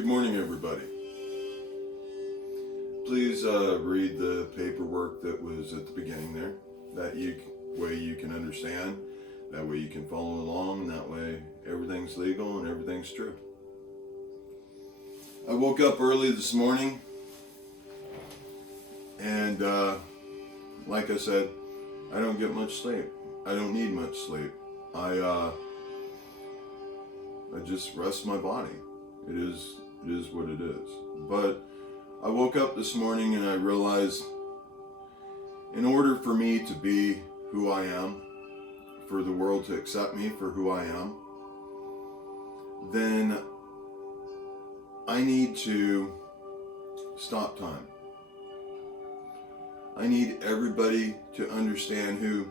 Good morning, everybody. Please read the paperwork that was at the beginning there. Way you can understand. That way you can follow along. And that way everything's legal and everything's true. I woke up early this morning, and like I said, I don't get much sleep. I don't need much sleep. I just rest my body. It is what it is. But I woke up this morning and I realized in order for me to be who I am, for the world to accept me for who I am, then I need to stop time. I need everybody to understand who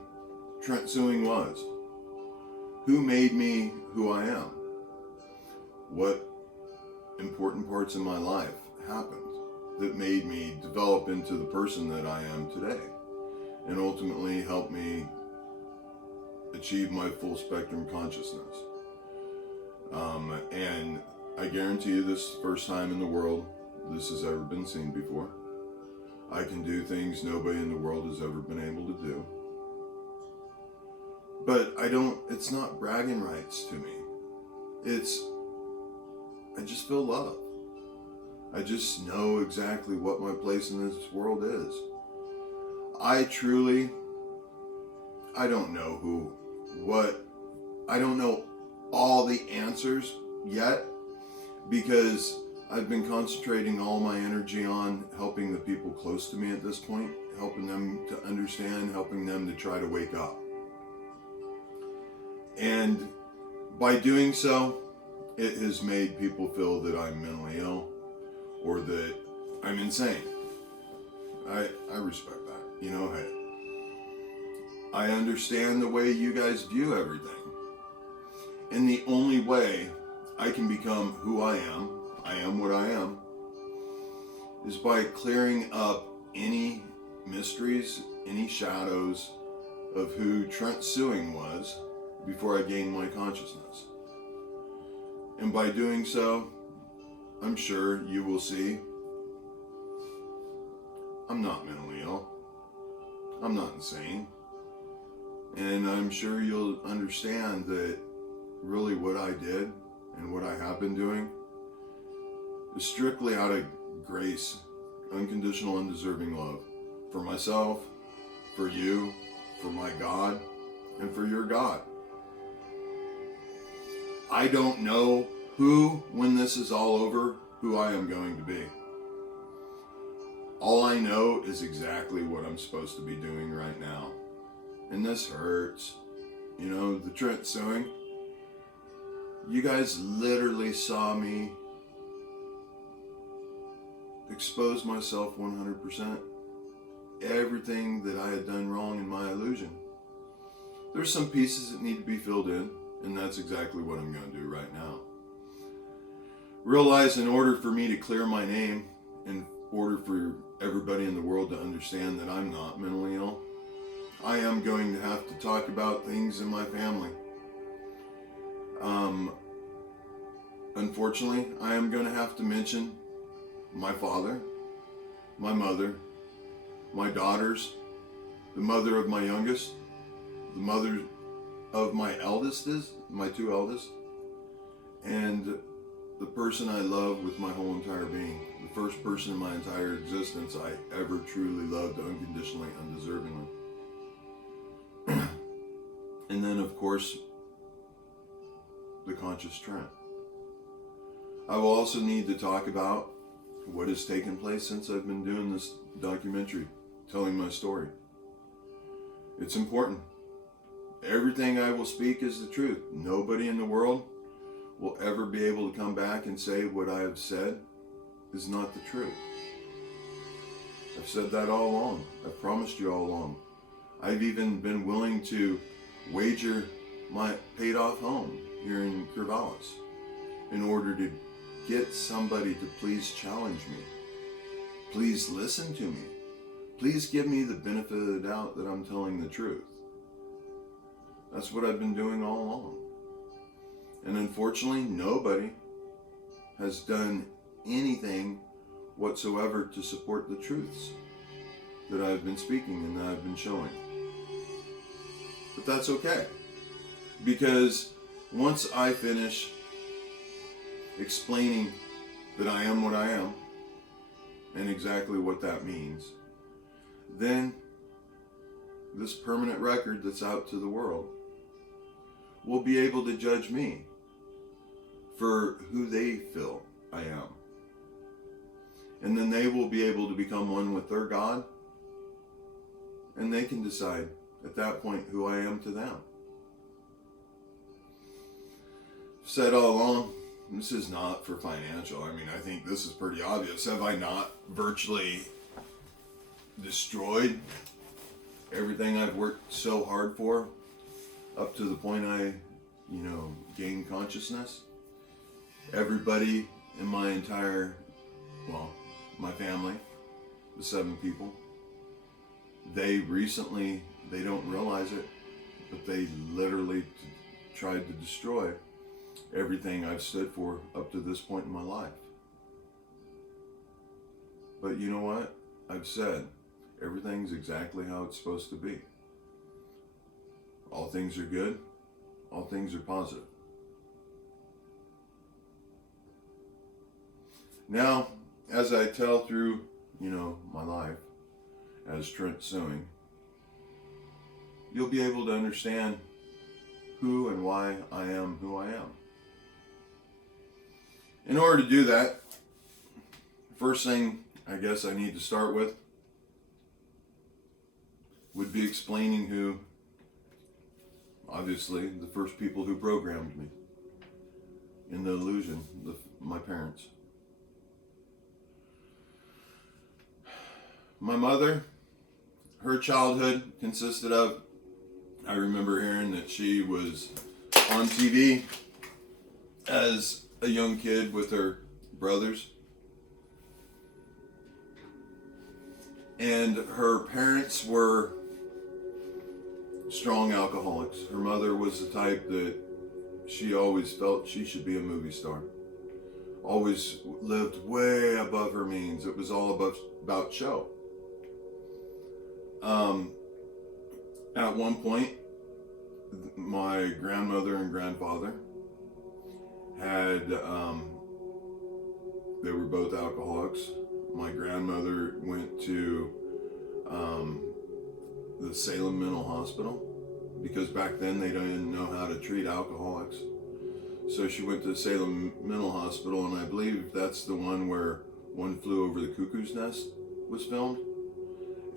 Trent Suing was. Who made me who I am? What important parts in my life happened that made me develop into the person that I am today, and ultimately help me achieve my full spectrum consciousness. And I guarantee you, this is the first time in the world this has ever been seen before. I can do things nobody in the world has ever been able to do. But it's not bragging rights to me. I just feel love. I just know exactly what my place in this world is. I don't know I don't know all the answers yet, because I've been concentrating all my energy on helping the people close to me at this point, helping them to understand, helping them to try to wake up. And by doing so, it has made people feel that I'm mentally ill or that I'm insane. I respect that. Hey, I understand the way you guys view everything. And the only way I can become who I am what I am, is by clearing up any mysteries, any shadows of who Trent Suing was before I gained my consciousness. And by doing so, I'm sure you will see I'm not mentally ill. I'm not insane. And I'm sure you'll understand that really what I did and what I have been doing is strictly out of grace, unconditional, undeserving love for myself, for you, for my God, and for your God. I don't know when this is all over, who I am going to be. All I know is exactly what I'm supposed to be doing right now. And this hurts. The Trent Suing, you guys literally saw me expose myself 100%. Everything that I had done wrong in my illusion. There's some pieces that need to be filled in, and that's exactly what I'm going to do right now. Realize in order for me to clear my name, in order for everybody in the world to understand that I'm not mentally ill, I am going to have to talk about things in my family. Unfortunately, I am going to have to mention my father, my mother, my daughters, the mother of my youngest, the mother of my my two eldest, and the person I love with my whole entire being. The first person in my entire existence I ever truly loved unconditionally, undeservingly. And then, of course, the conscious Trent. I will also need to talk about what has taken place since I've been doing this documentary, telling my story. It's important. Everything I will speak is the truth. Nobody in the world will ever be able to come back and say what I have said is not the truth. I've said that all along. I've promised you all along. I've even been willing to wager my paid off home here in Corvallis in order to get somebody to please challenge me. Please listen to me. Please give me the benefit of the doubt that I'm telling the truth. That's what I've been doing all along. And unfortunately, nobody has done anything whatsoever to support the truths that I've been speaking and that I've been showing. But that's okay, because once I finish explaining that I am what I am and exactly what that means, then this permanent record that's out to the world will be able to judge me for who they feel I am. And then they will be able to become one with their God, and they can decide at that point who I am to them. I've said all along, this is not for financial. I mean, I think this is pretty obvious. Have I not virtually destroyed everything I've worked so hard for up to the point I, gained consciousness? Everybody in my entire, my family, the 7 people, they don't realize it, but they literally tried to destroy everything I've stood for up to this point in my life. But you know what? I've said everything's exactly how it's supposed to be. All things are good. All things are positive. Now, as I tell through, my life as Trent Suing, you'll be able to understand who and why I am who I am. In order to do that, first thing I guess I need to start with would be explaining who, obviously, the first people who programmed me in the illusion, my parents. My mother, her childhood consisted of, I remember hearing that she was on TV as a young kid with her brothers. And her parents were strong alcoholics. Her mother was the type that she always felt she should be a movie star. Always lived way above her means. It was all about show. At one point, my grandmother and grandfather had, they were both alcoholics. My grandmother went to the Salem Mental Hospital, because back then they didn't know how to treat alcoholics. So she went to Salem Mental Hospital, and I believe that's the one where One Flew Over the Cuckoo's Nest was filmed.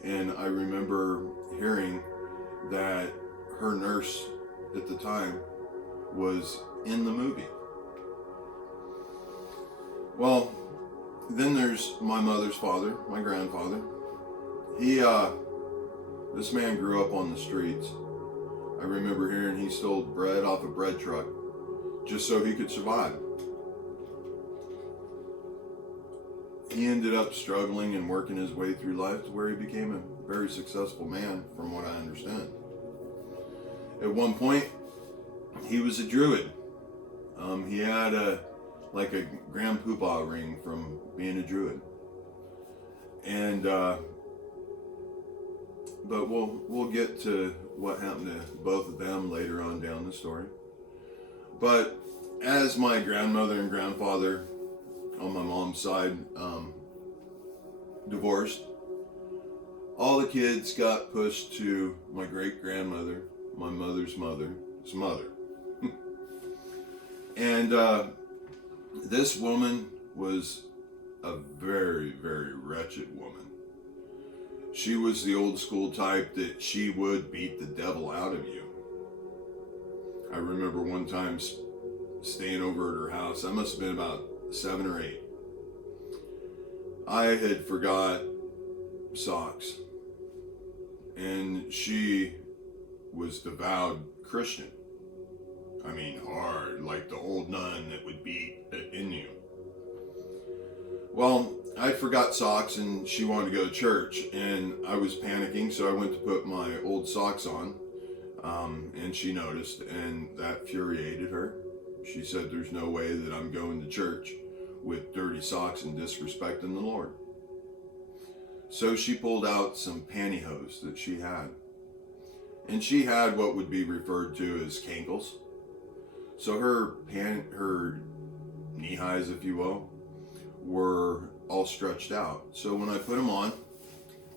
And I remember hearing that her nurse at the time was in the movie. Well, then there's my mother's father, my grandfather. This man grew up on the streets. I remember hearing he stole bread off a bread truck just so he could survive. He ended up struggling and working his way through life to where he became a very successful man, from what I understand. At one point, he was a druid. He had a grandpapa ring from being a druid. And but we'll get to what happened to both of them later on down the story. But as my grandmother and grandfather on my mom's side divorced, all the kids got pushed to my great-grandmother, my mother's mother's mother. And this woman was a very, very wretched woman. She was the old school type that she would beat the devil out of you. I remember one time staying over at her house. I must have been about 7 or 8. I had forgot socks, and she was devout Christian. I mean, hard, like the old nun that would beat in you. Well, I forgot socks, and she wanted to go to church, and I was panicking, so I went to put my old socks on, and she noticed, and that infuriated her. She said, "There's no way that I'm going to church with dirty socks and disrespecting the Lord. So she pulled out some pantyhose that she had. And she had what would be referred to as cankles. So her knee highs, if you will, were all stretched out. So when I put them on,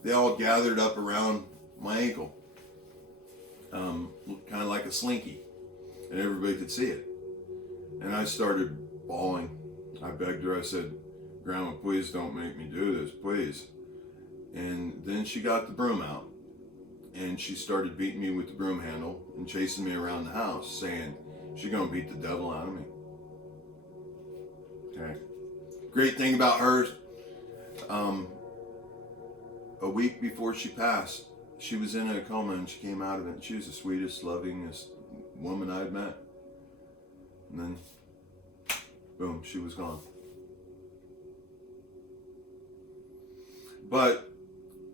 they all gathered up around my ankle, kind of like a slinky, and everybody could see it. And I started bawling. I begged her. I said, "Grandma, please don't make me do this, please." And then she got the broom out, and she started beating me with the broom handle and chasing me around the house, saying she's gonna beat the devil out of me. Okay. Great thing about her, a week before she passed, she was in a coma and she came out of it. She was the sweetest, lovingest woman I'd met. And then, boom, she was gone. But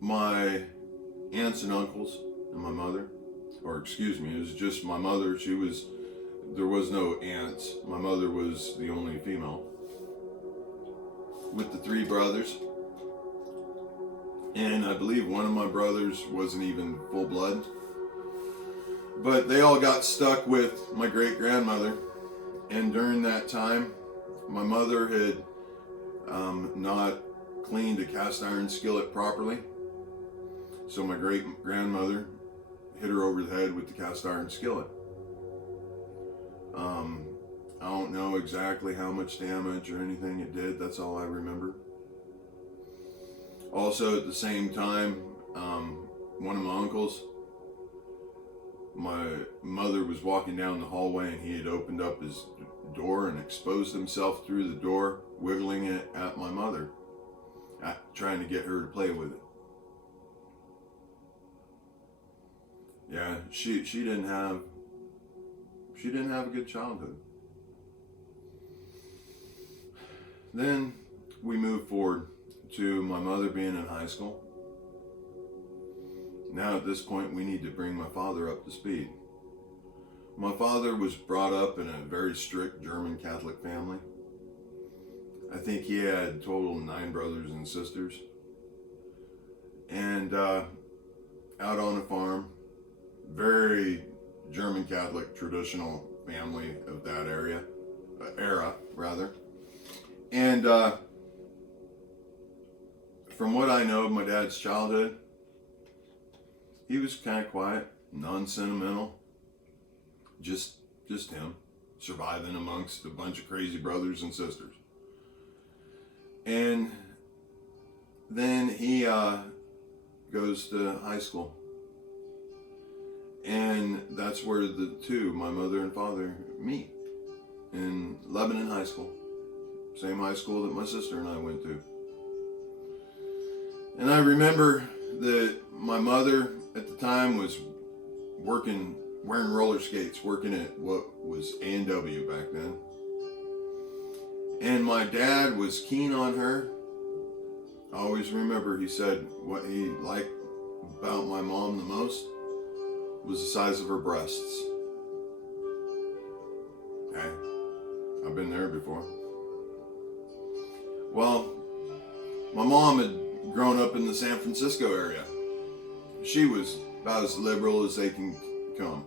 my aunts and uncles and my mother, or excuse me, it was just my mother. There was no aunts. My mother was the only female, with the 3 brothers. And I believe one of my brothers wasn't even full blood. But they all got stuck with my great grandmother. And during that time, my mother had not cleaned a cast iron skillet properly. So my great grandmother hit her over the head with the cast iron skillet. I don't know exactly how much damage or anything it did. That's all I remember. Also, at the same time, one of my uncles, my mother was walking down the hallway and he had opened up his door and exposed himself through the door, wiggling it at my mother, trying to get her to play with it. Yeah, she didn't have a good childhood. Then we moved forward to my mother being in high school. Now at this point we need to bring my father up to speed. My father was brought up in a very strict German Catholic family. I think he had total 9 brothers and sisters. And out on a farm, very German Catholic traditional family of that era. And from what I know of my dad's childhood, he was kind of quiet, non-sentimental, just him, surviving amongst a bunch of crazy brothers and sisters. And then he goes to high school. And that's where the two, my mother and father, meet in Lebanon High School. Same high school that my sister and I went to. And I remember that my mother at the time was wearing roller skates, working at what was A&W back then. And my dad was keen on her. I always remember he said what he liked about my mom the most was the size of her breasts. Hey, I've been there before. Well, my mom had grown up in the San Francisco area. She was about as liberal as they can come.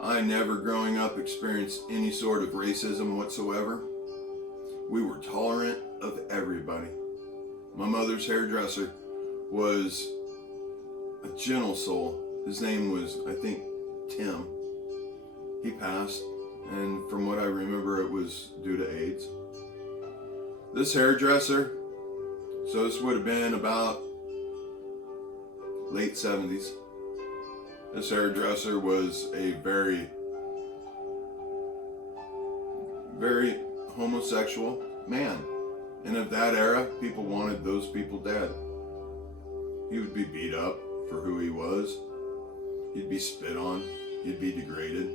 I never growing up experienced any sort of racism whatsoever. We were tolerant of everybody. My mother's hairdresser was a gentle soul. His name was, I think, Tim. He passed, and from what I remember, it was due to AIDS. This hairdresser, so this would have been about late 70s. This hairdresser was a very, very homosexual man. And of that era, people wanted those people dead. He would be beat up for who he was. He'd be spit on. He'd be degraded.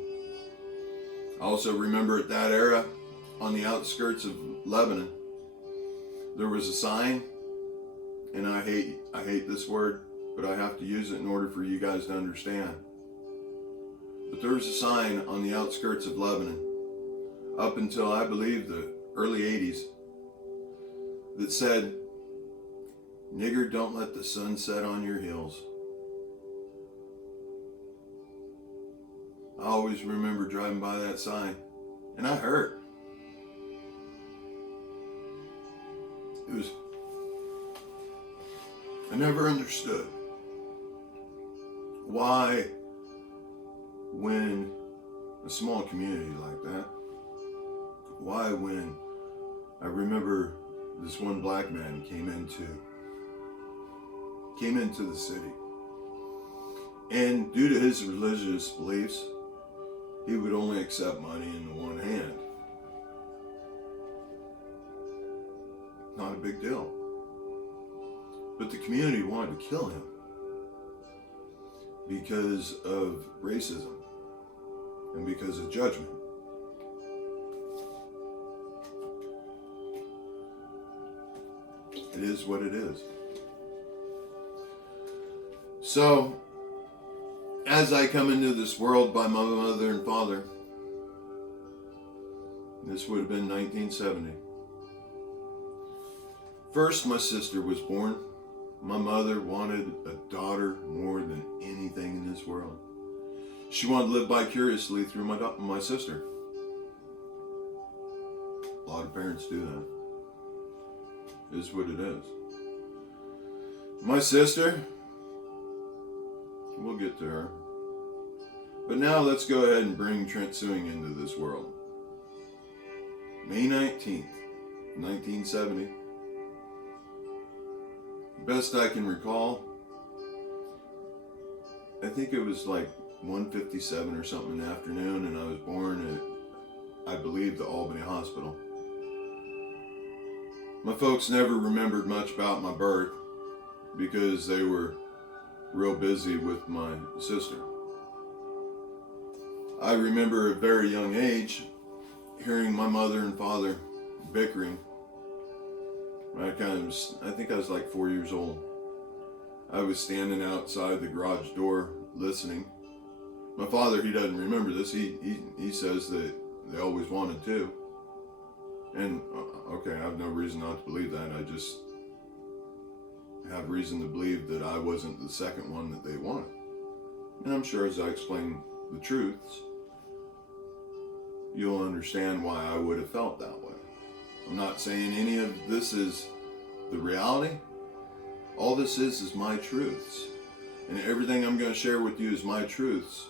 I also remember at that era, on the outskirts of Lebanon, there was a sign, and I hate this word, but I have to use it in order for you guys to understand. But there was a sign on the outskirts of Lebanon up until I believe the early 80s, that said, "Nigger, don't let the sun set on your heels." I always remember driving by that sign, and I hurt. I never understood why, when a small community like that, why when I remember this one black man came into the city, and due to his religious beliefs, he would only accept money in the one hand. Not a big deal. But the community wanted to kill him because of racism and because of judgment. It is what it is. So, as I come into this world by my mother and father, this would have been 1970. First, my sister was born. My mother wanted a daughter more than anything in this world. She wanted to live vicariously through my sister. A lot of parents do that. It is what it is. My sister, we'll get to her. But now let's go ahead and bring Trent Suing into this world. May 19th, 1970. Best I can recall, I think it was like 1:57 or something in the afternoon, and I was born at, I believe, the Albany Hospital. My folks never remembered much about my birth because they were real busy with my sister. I remember at a very young age hearing my mother and father bickering. I think I was like 4 years old. I was standing outside the garage door listening. My father, he doesn't remember this. He says that they always wanted to. And okay, I have no reason not to believe that. I just have reason to believe that I wasn't the second one that they wanted. And I'm sure as I explain the truths, you'll understand why I would have felt that way. I'm not saying any of this is the reality. All this is my truths. And everything I'm going to share with you is my truths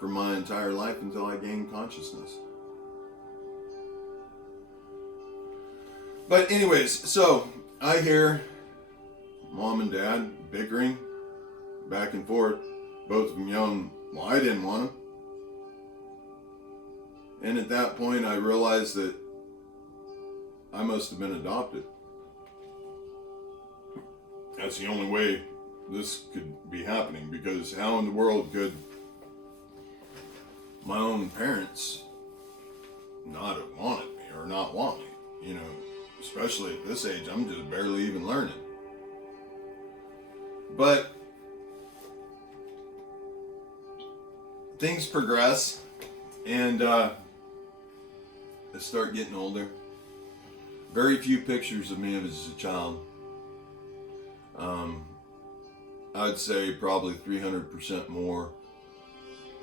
for my entire life until I gain consciousness. But anyways, so I hear mom and dad bickering back and forth, both of them yelling, "Well, I didn't want him." And at that point I realized that I must have been adopted. That's the only way this could be happening, because how in the world could my own parents not have wanted me or not want me? You know, especially at this age, I'm just barely even learning. But things progress, and I start getting older. Very few pictures of me as a child. I'd say probably 300% more.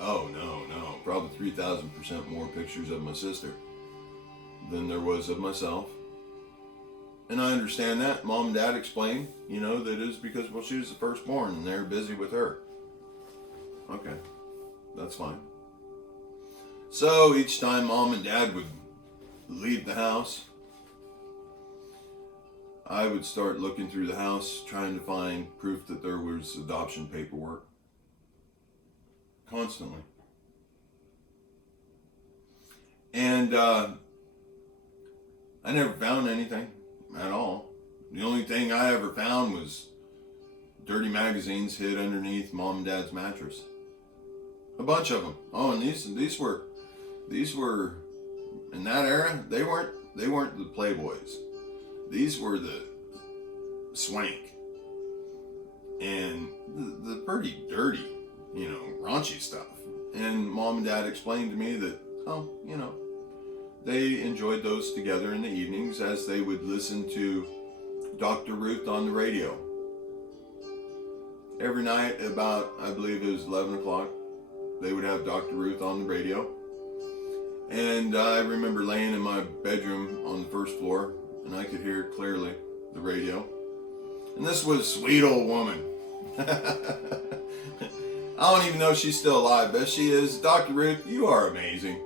Oh, no. Probably 3,000% more pictures of my sister than there was of myself. And I understand that. Mom and Dad explained, that it's because, well, she was the firstborn and they're busy with her. Okay, that's fine. So each time Mom and Dad would leave the house, I would start looking through the house trying to find proof that there was adoption paperwork. Constantly. And I never found anything at all. The only thing I ever found was dirty magazines hid underneath Mom and Dad's mattress. A bunch of them. Oh, and these were in that era. They weren't the Playboys. These were the swank and the pretty dirty, raunchy stuff. And Mom and Dad explained to me that, they enjoyed those together in the evenings as they would listen to Dr. Ruth on the radio. Every night about, I believe it was 11 o'clock, they would have Dr. Ruth on the radio. And I remember laying in my bedroom on the first floor, and I could hear clearly the radio. And this was a sweet old woman. I don't even know if she's still alive, but she is. Dr. Ruth, you are amazing.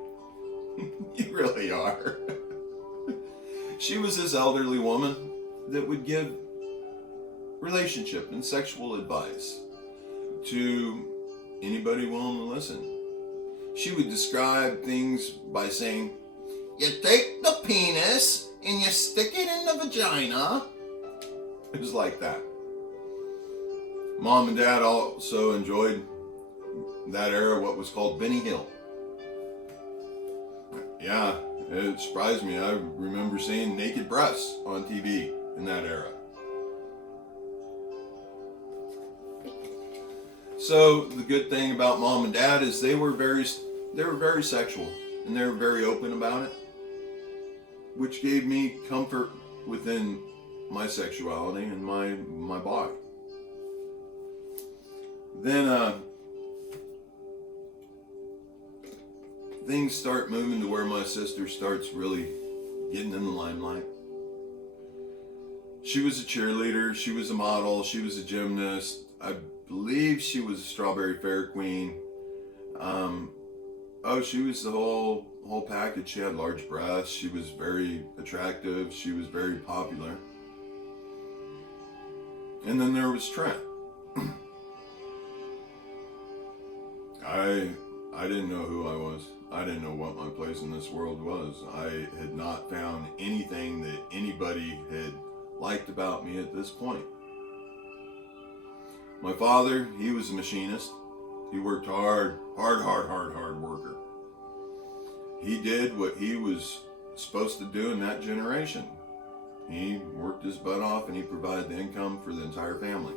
You really are. She was this elderly woman that would give relationship and sexual advice to anybody willing to listen. She would describe things by saying, you take the penis and you stick it in the vagina. It was like that. Mom and Dad also enjoyed that era, what was called Benny Hill. Yeah, it surprised me. I remember seeing naked breasts on TV in that era. So the good thing about Mom and Dad is they were very sexual, and they were very open about it, which gave me comfort within my sexuality and my body. Then things start moving to where my sister starts really getting in the limelight. She was a cheerleader, she was a model, she was a gymnast. I believe she was a Strawberry Fair Queen. She was the whole package. She had large breasts. She was very attractive. She was very popular. And then there was Trent. I didn't know who I was. I didn't know what my place in this world was. I had not found anything that anybody had liked about me at this point. My father, he was a machinist. He worked hard worker. He did what he was supposed to do in that generation. He worked his butt off and he provided the income for the entire family.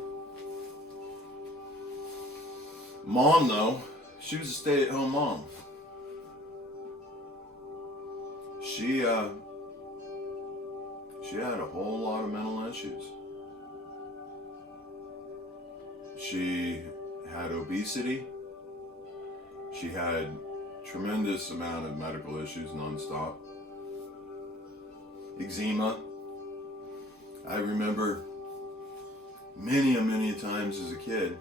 Mom, though, she was a stay-at-home mom. She had a whole lot of mental issues. She had obesity. She had tremendous amount of medical issues nonstop. Eczema. I remember many times as a kid,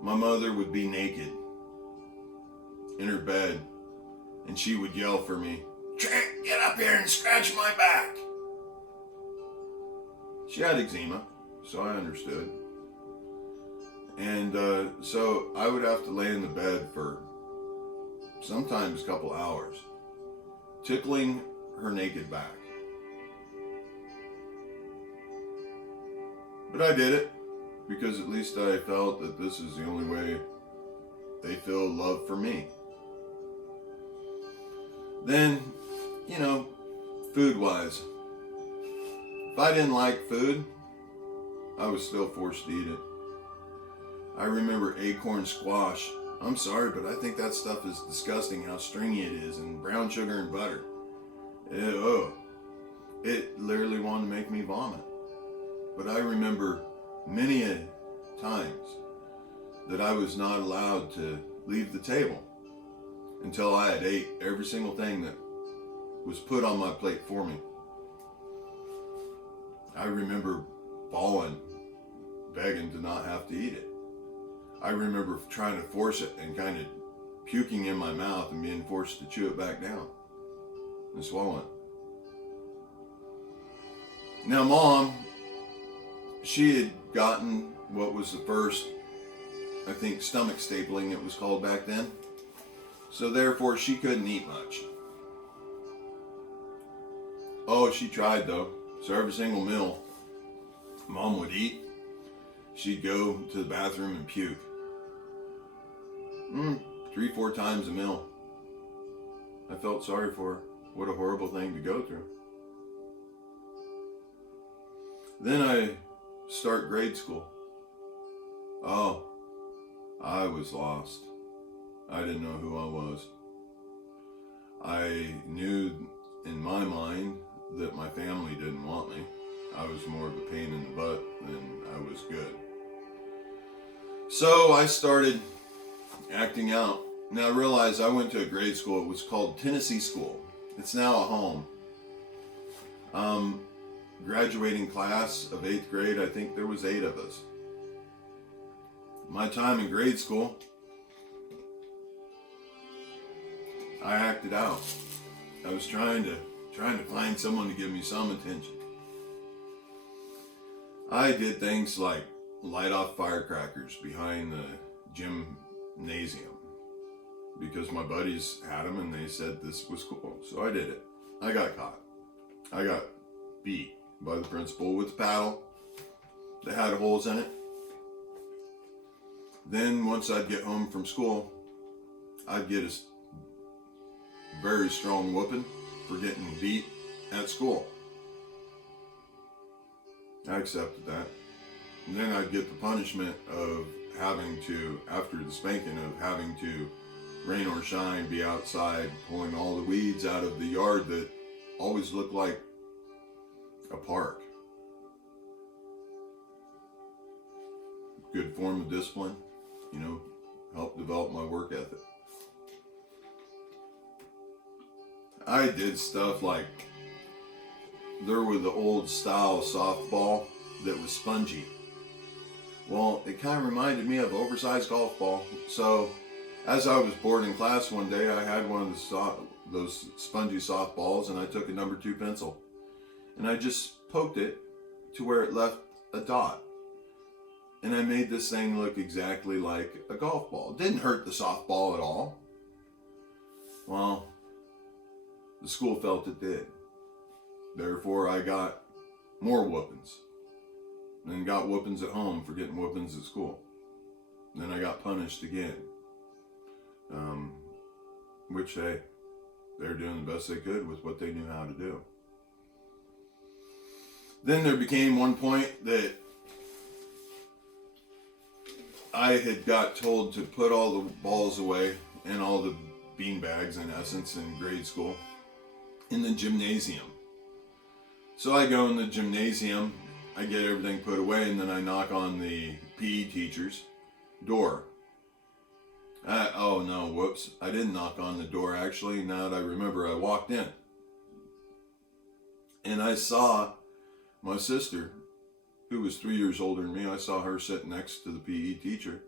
my mother would be naked in her bed and she would yell for me, Trent, get up here and scratch my back. She had eczema, so I understood. And so I would have to lay in the bed for sometimes a couple hours, tickling her naked back. But I did it because at least I felt that this is the only way they feel love for me. Then, food-wise, if I didn't like food, I was still forced to eat it. I remember acorn squash. I'm sorry, but I think that stuff is disgusting how stringy it is, and brown sugar and butter. It literally wanted to make me vomit. But I remember many a times that I was not allowed to leave the table until I had ate every single thing that was put on my plate for me. I remember bawling, begging to not have to eat it. I remember trying to force it and kind of puking in my mouth and being forced to chew it back down and swallow it. Now, Mom, she had gotten what was the first, I think, stomach stapling it was called back then. So therefore, she couldn't eat much. Oh, she tried though. So every single meal Mom would eat, she'd go to the bathroom and puke. 3-4 times a meal. I felt sorry for her. What a horrible thing to go through. Then I start grade school. Oh, I was lost. I didn't know who I was. I knew in my mind that my family didn't want me. I was more of a pain in the butt than I was good. So I started acting out. Now I realized I went to a grade school. It was called Tennessee School. It's now a home. Graduating class of 8th grade, I think there was 8 of us. My time in grade school, I acted out. I was trying to find someone to give me some attention. I did things like light off firecrackers behind the gymnasium because my buddies had them and they said this was cool. So I did it. I got caught. I got beat by the principal with a paddle that had holes in it. Then once I'd get home from school, I'd get a very strong whooping for getting beat at school. I accepted that. And then I'd get the punishment of having to, after the spanking, of having to, rain or shine, be outside pulling all the weeds out of the yard that always looked like a park. Good form of discipline, helped develop my work ethic. I did stuff like, there was the old style softball that was spongy. Well, it kind of reminded me of an oversized golf ball. So as I was bored in class one day, I had one of those spongy softballs, and I took a number 2 pencil and I just poked it to where it left a dot. And I made this thing look exactly like a golf ball. It didn't hurt the softball at all. Well, the school felt it did. Therefore, I got more whoopings. Then got whoopings at home for getting whoopings at school. Then I got punished again. Which, hey, they're doing the best they could with what they knew how to do. Then there became one point that I had got told to put all the balls away and all the bean bags, in essence, in grade school in the gymnasium. So I go in the gymnasium, I get everything put away, and then I knock on the PE teacher's door. Oh no, whoops. I didn't knock on the door, actually. Now that I remember, I walked in. And I saw my sister, who was 3 years older than me. I saw her sitting next to the PE teacher.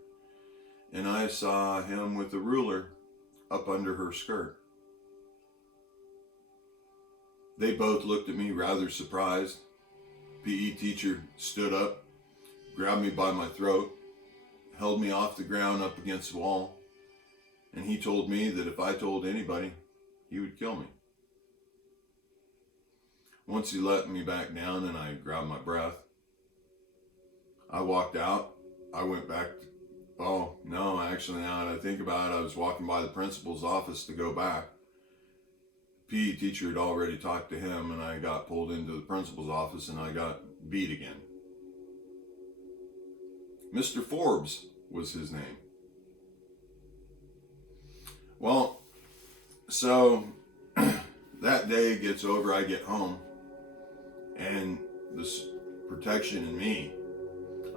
And I saw him with a ruler up under her skirt. They both looked at me rather surprised. PE teacher stood up, grabbed me by my throat, held me off the ground up against the wall, and he told me that if I told anybody, he would kill me. Once he let me back down and I grabbed my breath, I walked out. I went back. Oh, no, actually, now that I think about it, I was walking by the principal's office to go back. PE teacher had already talked to him, and I got pulled into the principal's office and I got beat again. Mr. Forbes was his name. Well, so that day gets over, I get home, and this protection in me,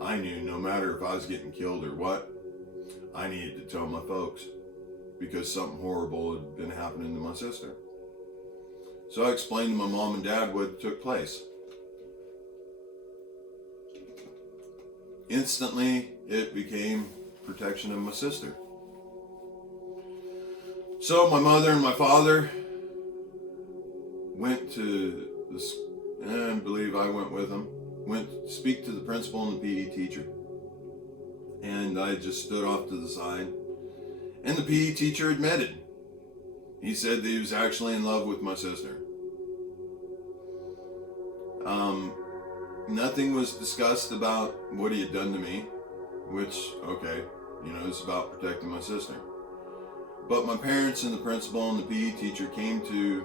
I knew no matter if I was getting killed or what, I needed to tell my folks because something horrible had been happening to my sister. So I explained to my mom and dad what took place. Instantly, it became protection of my sister. So my mother and my father went to this, and I believe I went with them, went to speak to the principal and the PE teacher. And I just stood off to the side. And the PE teacher admitted. He said that he was actually in love with my sister. Nothing was discussed about what he had done to me, which, okay, it's about protecting my sister. But my parents and the principal and the PE teacher came to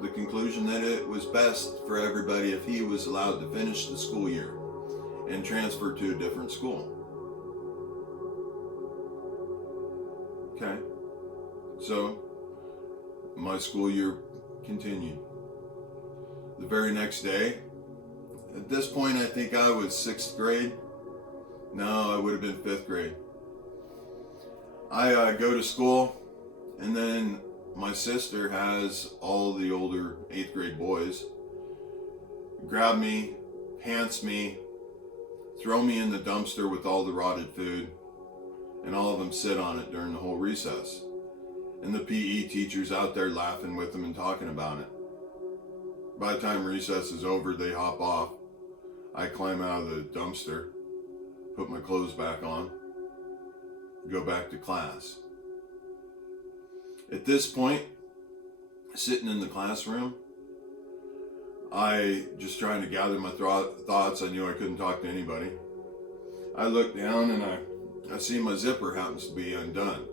the conclusion that it was best for everybody if he was allowed to finish the school year and transfer to a different school. Okay. So my school year continued. The very next day, at this point I think I was 6th grade. No, I would have been 5th grade. I go to school, and then my sister has all the older 8th grade boys grab me, pants me, throw me in the dumpster with all the rotted food, and all of them sit on it during the whole recess. And the PE teacher's out there laughing with them and talking about it. By the time recess is over, they hop off. I climb out of the dumpster, put my clothes back on, go back to class. At this point, sitting in the classroom, I just trying to gather my thoughts. I knew I couldn't talk to anybody. I look down and I see my zipper happens to be undone.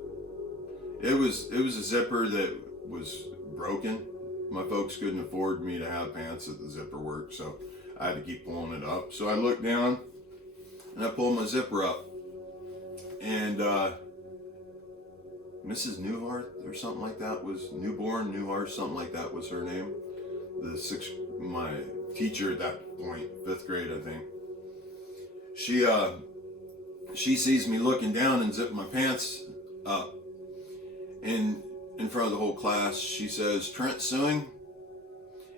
It was a zipper that was broken. My folks couldn't afford me to have pants that the zipper worked, so I had to keep pulling it up. So I look down and I pull my zipper up, and Mrs. Newhart or something like that was Newhart, something like that was her name. My teacher at that point, 5th grade, I think. She sees me looking down and zip my pants up, and in front of the whole class, she says, "Trent Suing,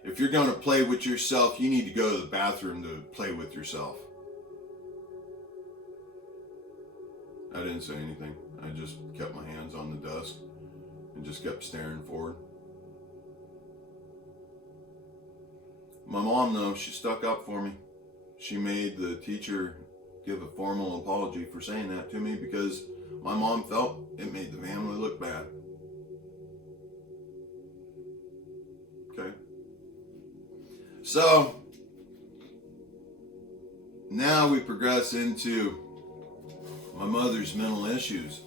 if you're going to play with yourself, you need to go to the bathroom to play with yourself." I didn't say anything. I just kept my hands on the desk and just kept staring forward. My mom, though, she stuck up for me. She made the teacher give a formal apology for saying that to me because my mom felt it made the family look bad. Okay. So now we progress into my mother's mental issues.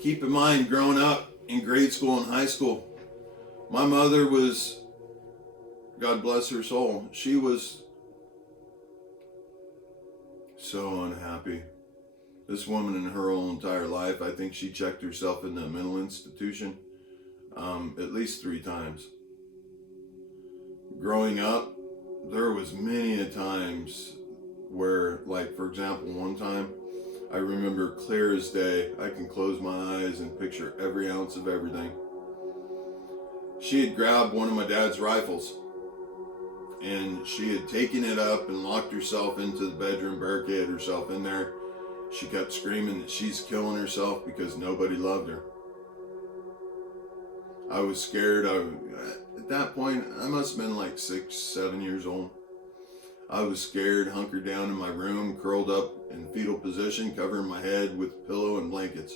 Keep in mind, growing up in grade school and high school, my mother was, God bless her soul, she was so unhappy. This woman in her whole entire life, I think she checked herself in a mental institution at least 3 times. Growing up, there was many a times where, like, for example, one time, I remember clear as day, I can close my eyes and picture every ounce of everything. She had grabbed one of my dad's rifles, and she had taken it up and locked herself into the bedroom, barricaded herself in there. She kept screaming that she's killing herself because nobody loved her. I was scared. At that point, I must have been like 6, 7 years old. I was scared, hunkered down in my room, curled up in fetal position, covering my head with pillow and blankets.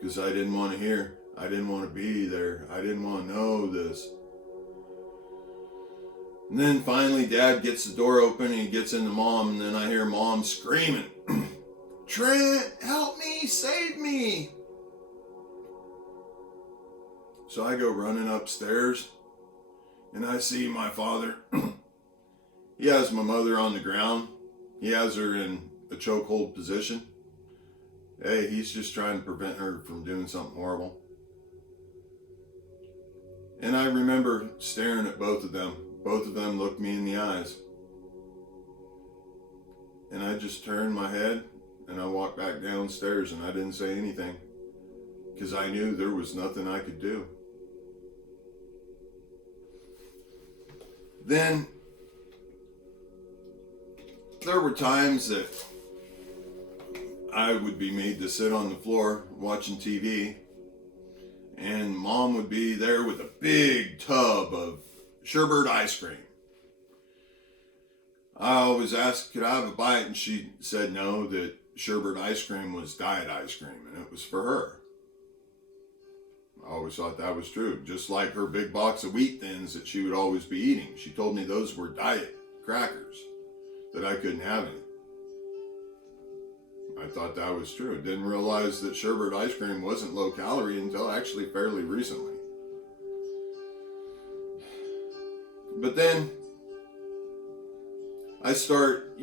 Because I didn't want to hear. I didn't want to be there. I didn't want to know this. And then finally, Dad gets the door open and he gets into Mom, and then I hear Mom screaming, "Trent, help me, save me." So I go running upstairs, and I see my father. He has my mother on the ground. He has her in a chokehold position. Hey, he's just trying to prevent her from doing something horrible. And I remember staring at both of them. Both of them looked me in the eyes. And I just turned my head and I walked back downstairs, and I didn't say anything because I knew there was nothing I could do. Then there were times that I would be made to sit on the floor watching TV, and Mom would be there with a big tub of sherbet ice cream. I always asked, could I have a bite? And she said no, that sherbet ice cream was diet ice cream, and it was for her. I always thought that was true. Just like her big box of wheat thins that she would always be eating. She told me those were diet crackers, that I couldn't have any. I thought that was true. Didn't realize that sherbet ice cream wasn't low calorie until actually fairly recently. But then I start,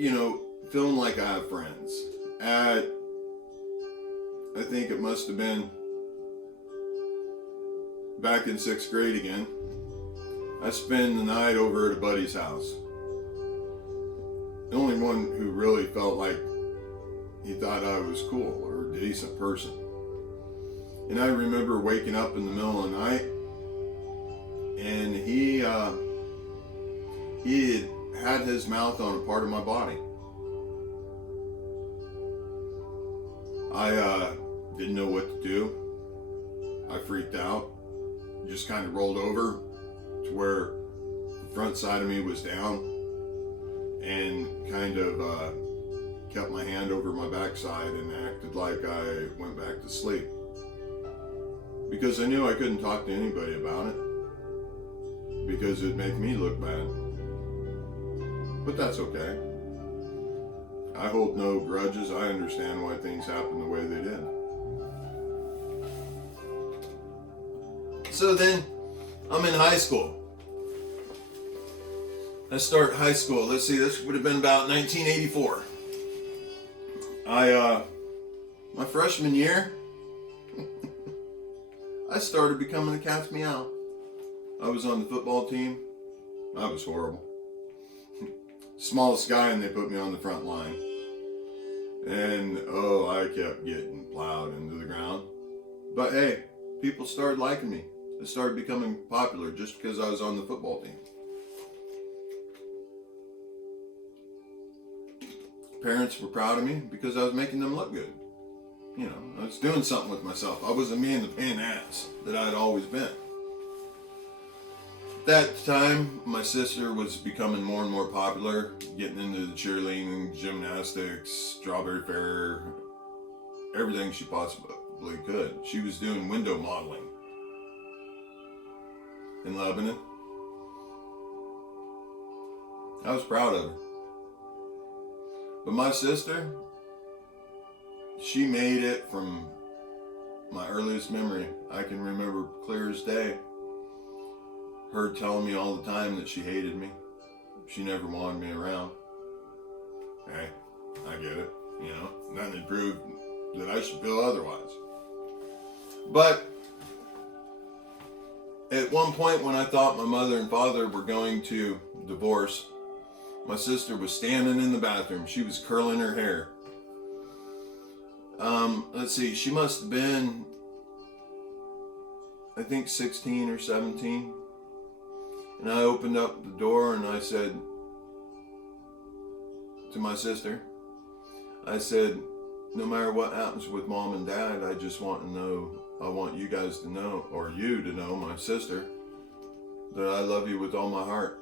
feeling like I have friends. I think it must have been back in 6th grade again. I spent the night over at a buddy's house. The only one who really felt like he thought I was cool or a decent person. And I remember waking up in the middle of the night, and he had his mouth on a part of my body. I didn't know what to do. I freaked out, just kind of rolled over to where the front side of me was down, and kind of kept my hand over my backside and acted like I went back to sleep. Because I knew I couldn't talk to anybody about it, because it'd make me look bad. But that's okay. I hold no grudges. I understand why things happen the way they did. So then, I'm in high school. I start high school. Let's see, this would have been about 1984. My freshman year, I started becoming a cat's meow. I was on the football team. I was horrible. Smallest guy, and they put me on the front line. And I kept getting plowed into the ground. But hey, people started liking me. I started becoming popular just because I was on the football team. Parents were proud of me because I was making them look good. You know, I was doing something with myself. I wasn't being the pain ass that I'd always been. At that time, my sister was becoming more and more popular, getting into the cheerleading, gymnastics, strawberry fair, everything she possibly could. She was doing window modeling in Lebanon. I was proud of her. But my sister, she made it from my earliest memory. I can remember clear as day her telling me all the time that she hated me. She never wanted me around. Hey, I get it. You know, nothing to prove that I should feel otherwise. But at one point when I thought my mother and father were going to divorce, my sister was standing in the bathroom. She was curling her hair. Let's see, she must have been, I think 16 or 17. And I opened up the door and I said to my sister, I said, no matter what happens with mom and dad, I just want to know, I want you guys to know, or you to know, my sister, that I love you with all my heart.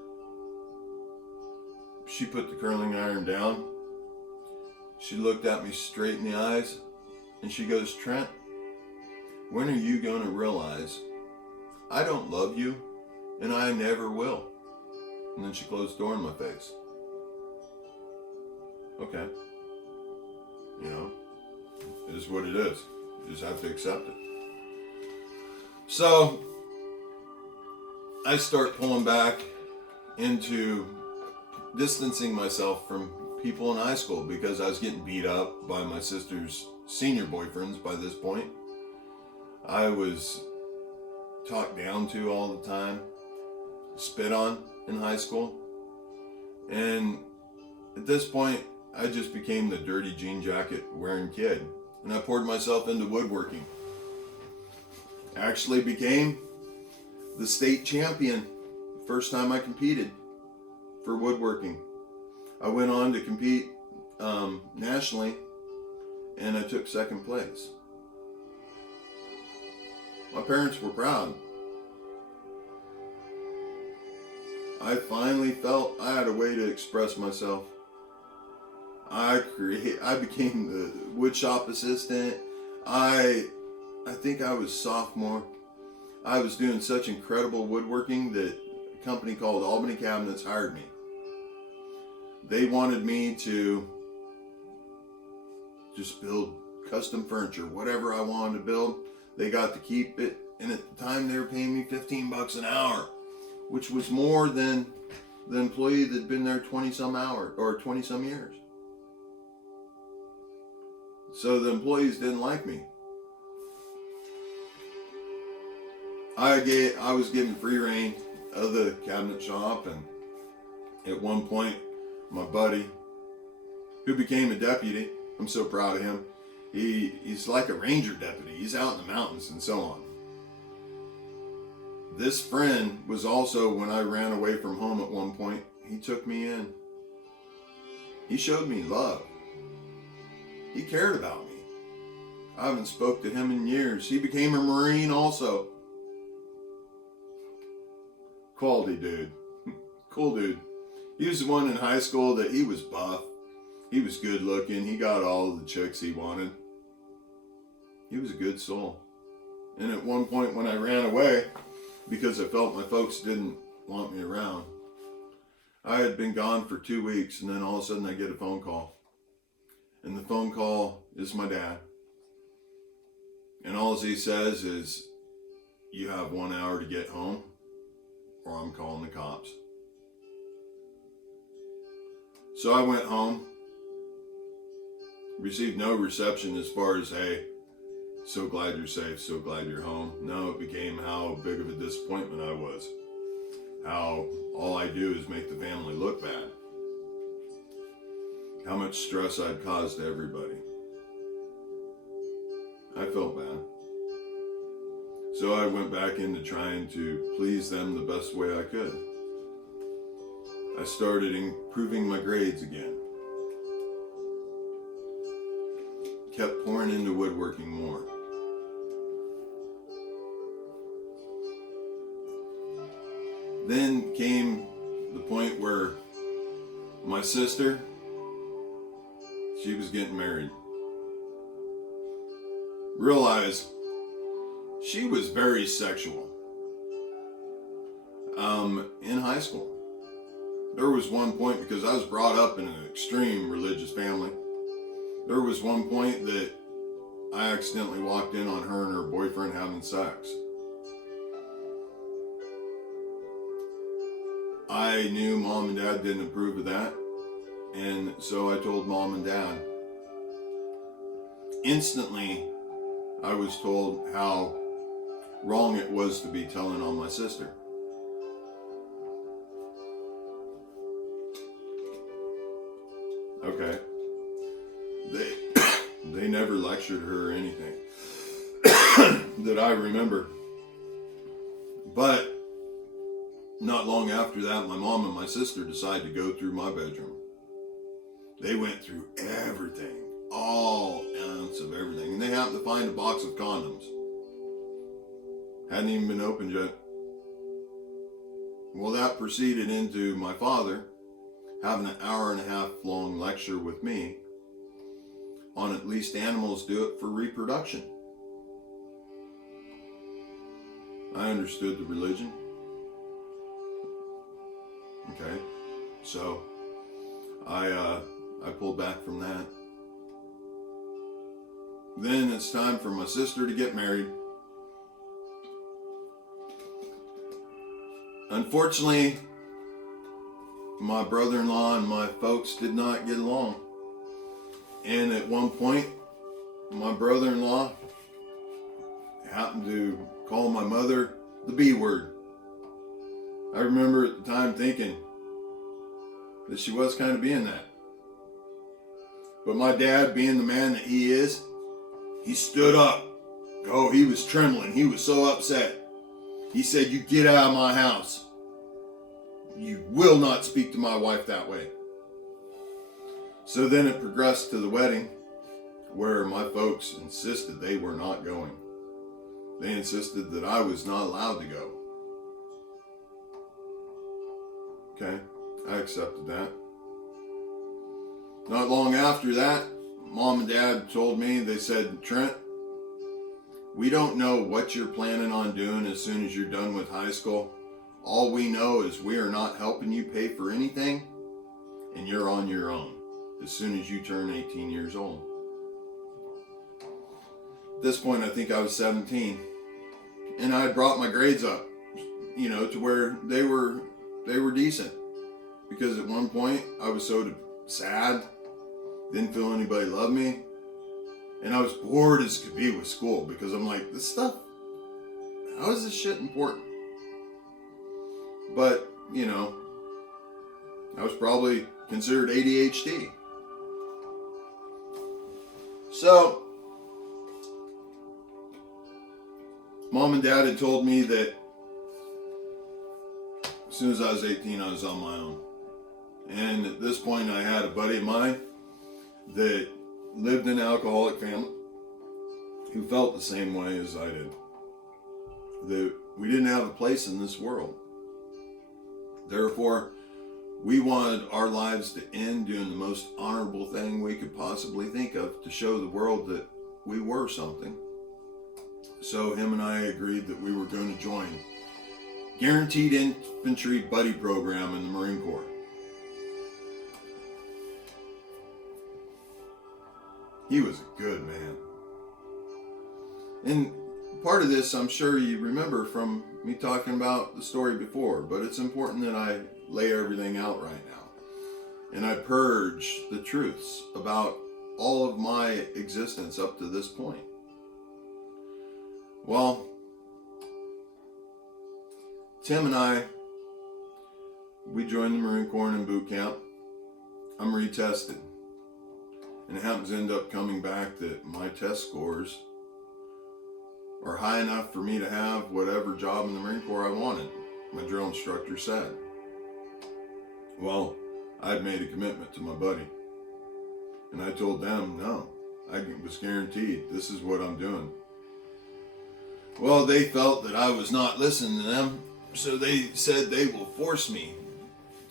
She put the curling iron down. She looked at me straight in the eyes and she goes, Trent, when are you going to realize I don't love you and I never will? And then she closed the door in my face. Okay. You know, it is what it is. You just have to accept it. So I start pulling back into distancing myself from people in high school because I was getting beat up by my sister's senior boyfriends by this point. I was talked down to all the time, spit on in high school. And at this point, I just became the dirty jean jacket wearing kid. And I poured myself into woodworking. Actually became the state champion the first time I competed for woodworking. I went on to compete nationally, and I took second place. My parents were proud. I finally felt I had a way to express myself. I became the wood shop assistant. I think I was sophomore. I was doing such incredible woodworking that a company called Albany Cabinets hired me. They wanted me to just build custom furniture, whatever I wanted to build. They got to keep it, and at the time they were paying me $15 an hour, which was more than the employee that'd been there 20-some hours or 20-some years. So the employees didn't like me. I was given free reign of the cabinet shop, and at one point, my buddy, who became a deputy, I'm so proud of him. He's like a ranger deputy. He's out in the mountains and so on. This friend was also, when I ran away from home at one point, he took me in. He showed me love. He cared about me. I haven't spoke to him in years. He became a Marine also. Quality dude. Cool dude. He was the one in high school that he was buff. He was good looking. He got all of the chicks he wanted. He was a good soul. And at one point when I ran away, because I felt my folks didn't want me around, I had been gone for 2 weeks, and then all of a sudden I get a phone call. And the phone call is my dad. And all he says is, "You have 1 hour to get home, or I'm calling the cops." So I went home, received no reception as far as, "Hey, so glad you're safe, so glad you're home." No, it became how big of a disappointment I was. How all I do is make the family look bad. How much stress I'd caused to everybody. I felt bad. So I went back into trying to please them the best way I could. I started improving my grades again. Kept pouring into woodworking more. Then came the point where my sister, she was getting married. Realized she was very sexual. In high school. There was one point, because I was brought up in an extreme religious family, there was one point that I accidentally walked in on her and her boyfriend having sex. I knew Mom and Dad didn't approve of that, and so I told Mom and Dad. Instantly, I was told how wrong it was to be telling on my sister. Okay. They never lectured her or anything that I remember. But not long after that, my mom and my sister decided to go through my bedroom. They went through everything, all ounce of everything, and they happened to find a box of condoms. Hadn't even been opened yet. Well, that proceeded into my father having an 1.5-hour long lecture with me on at least animals do it for reproduction. I understood the religion. Okay, so I pulled back from that. Then it's time for my sister to get married. Unfortunately, my brother-in-law and my folks did not get along. And at one point, my brother-in-law happened to call my mother the B word. I remember at the time thinking that she was kind of being that. But my dad, being the man that he is, he stood up. Oh, he was trembling. He was so upset. He said, "You get out of my house. You will not speak to my wife that way." So then it progressed to the wedding, where my folks insisted they were not going. They insisted that I was not allowed to go. Okay, I accepted that. Not long after that, Mom and Dad told me, they said, "Trent, we don't know what you're planning on doing as soon as you're done with high school. All we know is we are not helping you pay for anything, and you're on your own as soon as you turn 18 years old." At this point, I think I was 17, and I had brought my grades up, to where they were decent. Because at one point, I was so sad, didn't feel anybody loved me, and I was bored as could be with school, because I'm like, this stuff, How is this shit important? But, you know, I was probably considered ADHD. So, Mom and Dad had told me that as soon as I was 18, I was on my own. And at this point, I had a buddy of mine that lived in an alcoholic family who felt the same way as I did. That we didn't have a place in this world. Therefore, we wanted our lives to end doing the most honorable thing we could possibly think of to show the world that we were something. So him and I agreed that we were going to join Guaranteed Infantry Buddy Program in the Marine Corps. He was a good man. And part of this, I'm sure you remember from me talking about the story before, but it's important that I lay everything out right now. And I purge the truths about all of my existence up to this point. Well, Tim and I, we joined the Marine Corps in boot camp. I'm retested. And it happens to end up coming back that my test scores are high enough for me to have whatever job in the Marine Corps I wanted, my drill instructor said. Well, I'd made a commitment to my buddy. And I told them, no, I was guaranteed, this is what I'm doing. Well, they felt that I was not listening to them, so they said they will force me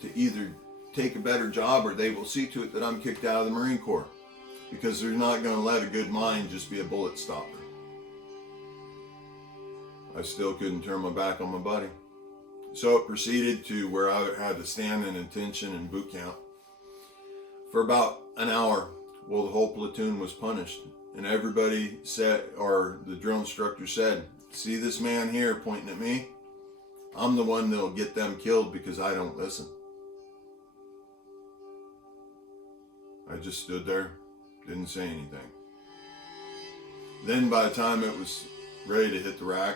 to either take a better job or they will see to it that I'm kicked out of the Marine Corps, because they're not going to let a good mind just be a bullet stopper. I still couldn't turn my back on my buddy. So it proceeded to where I had to stand in attention in boot camp for about an hour. Well, the whole platoon was punished. And everybody said, or the drill instructor said, see this man here pointing at me? I'm the one that'll get them killed because I don't listen. I just stood there, didn't say anything. Then by the time it was ready to hit the rack,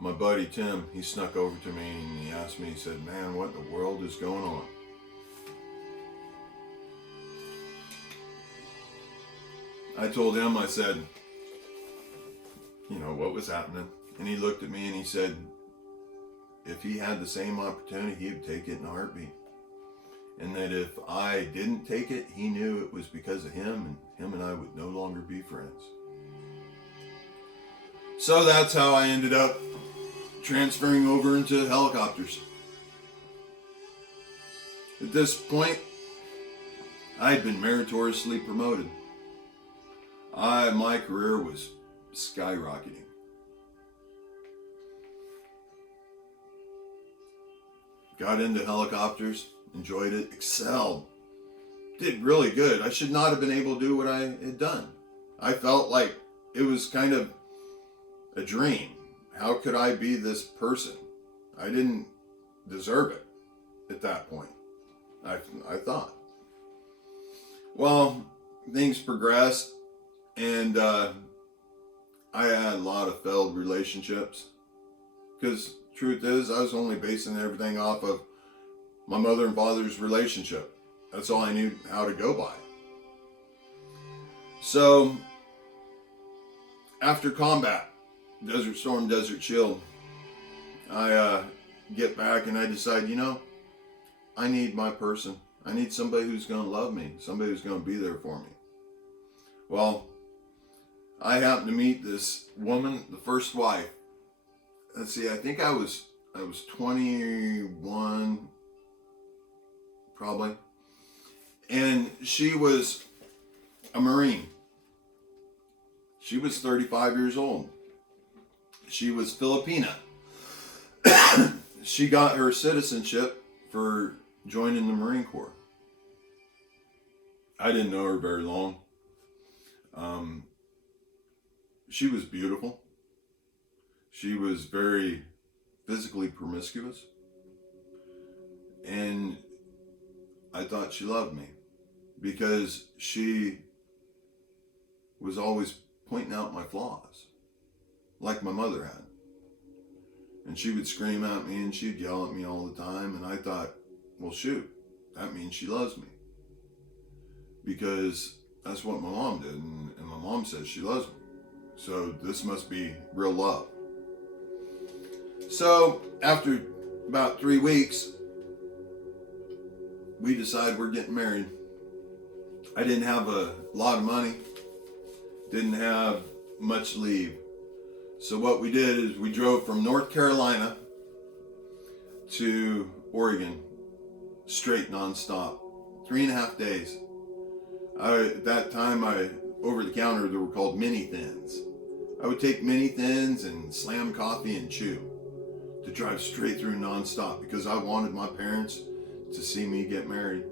my buddy Tim, he snuck over to me and he asked me, he said, man, what in the world is going on? I told him, I said, you know, what was happening? And he looked at me and he said, if he had the same opportunity, he would take it in a heartbeat. And that if I didn't take it, he knew it was because of him, and him and I would no longer be friends. So that's how I ended up transferring over into helicopters. At this point, I had been meritoriously promoted. My career was skyrocketing. Got into helicopters, enjoyed it, excelled, did really good. I should not have been able to do what I had done. I felt like it was kind of a dream. How could I be this person? I didn't deserve it at that point, I thought. Well, things progressed, and I had a lot of failed relationships. Because truth is, I was only basing everything off of my mother and father's relationship. That's all I knew how to go by. So, after combat, Desert Storm, Desert Shield, I get back and I decide, you know, I need my person. I need somebody who's going to love me, somebody who's going to be there for me. Well, I happened to meet this woman, the first wife. Let's see, I think I was 21, probably. And she was a Marine. She was 35 years old. She was Filipina. She got her citizenship for joining the Marine Corps. I didn't know her very long. She was beautiful. She was very physically promiscuous. And I thought she loved me because she was always pointing out my flaws. like my mother had. And she would scream at me and she'd yell at me all the time. And I thought, well, shoot, that means she loves me. Because that's what my mom did. And my mom says she loves me. So this must be real love. So after about 3 weeks, we decide we're getting married. I didn't have a lot of money. Didn't have much leave. So what we did is we drove from North Carolina to Oregon, straight nonstop, 3.5 days. At that time, over the counter, they were called mini thins. I would take mini thins and slam coffee and chew to drive straight through nonstop because I wanted my parents to see me get married.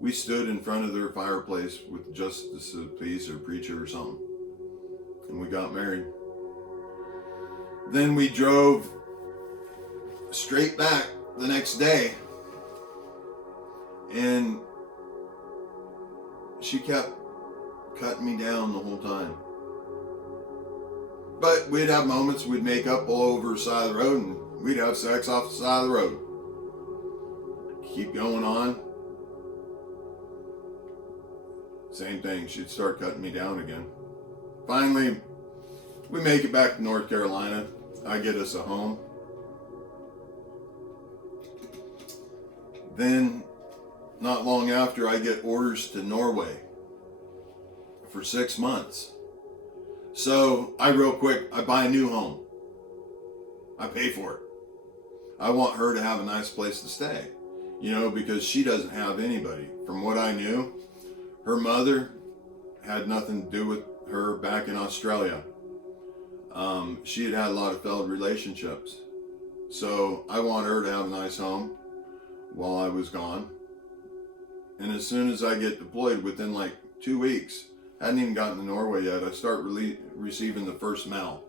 We stood in front of their fireplace with justice of peace or preacher or something. And we got married. Then we drove straight back the next day. And she kept cutting me down the whole time. But we'd have moments, we'd make up all over the side of the road, and we'd have sex off the side of the road. Keep going on. Same thing, she'd start cutting me down again. Finally, we make it back to North Carolina. I get us a home. Then, not long after, I get orders to Norway for 6 months. So, I buy a new home. I pay for it. I want her to have a nice place to stay, because she doesn't have anybody. From what I knew, her mother had nothing to do with her back in Australia. She had a lot of failed relationships. So I want her to have a nice home while I was gone. And as soon as I get deployed, within like 2 weeks, I hadn't even gotten to Norway yet, I start receiving the first mail.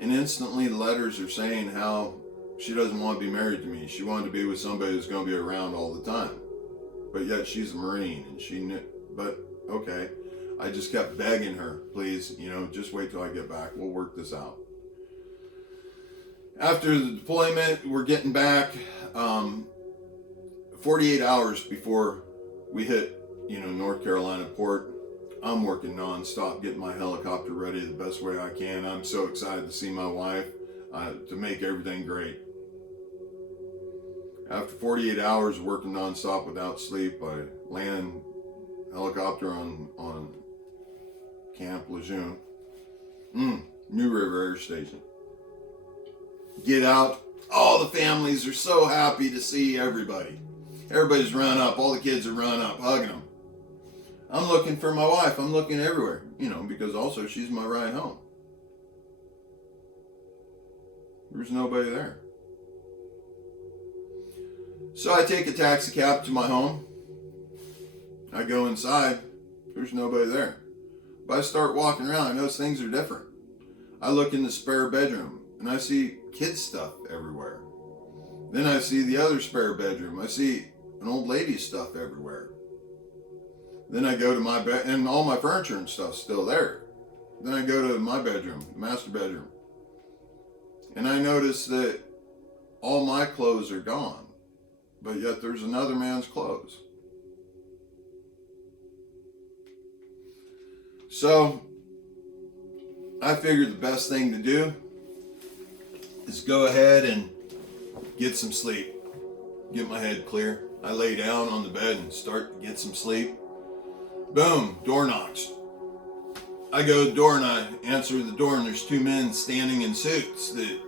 And instantly the letters are saying how she doesn't want to be married to me. She wanted to be with somebody who's going to be around all the time. But yet she's a Marine and she knew, but okay. I just kept begging her, please, just wait till I get back. We'll work this out. After the deployment, we're getting back 48 hours before we hit, North Carolina port. I'm working nonstop, getting my helicopter ready the best way I can. I'm so excited to see my wife, to make everything great. After 48 hours working nonstop without sleep, I land helicopter on Camp Lejeune, New River Air Station. Get out. All the families are so happy to see everybody. Everybody's run up. All the kids are run up, hugging them. I'm looking for my wife. I'm looking everywhere, because also she's my ride home. There's nobody there. So I take a taxi cab to my home. I go inside. There's nobody there. But I start walking around. I notice things are different. I look in the spare bedroom and I see kids' stuff everywhere. Then I see the other spare bedroom. I see an old lady's stuff everywhere. Then I go to my bed, and all my furniture and stuff's still there. Then I go to my bedroom, master bedroom. And I notice that all my clothes are gone. But yet there's another man's clothes. So I figured the best thing to do is go ahead and get some sleep. Get my head clear. I lay down on the bed and start to get some sleep. Boom, door knocks. I go to the door and I answer the door, and there's 2 men standing in suits that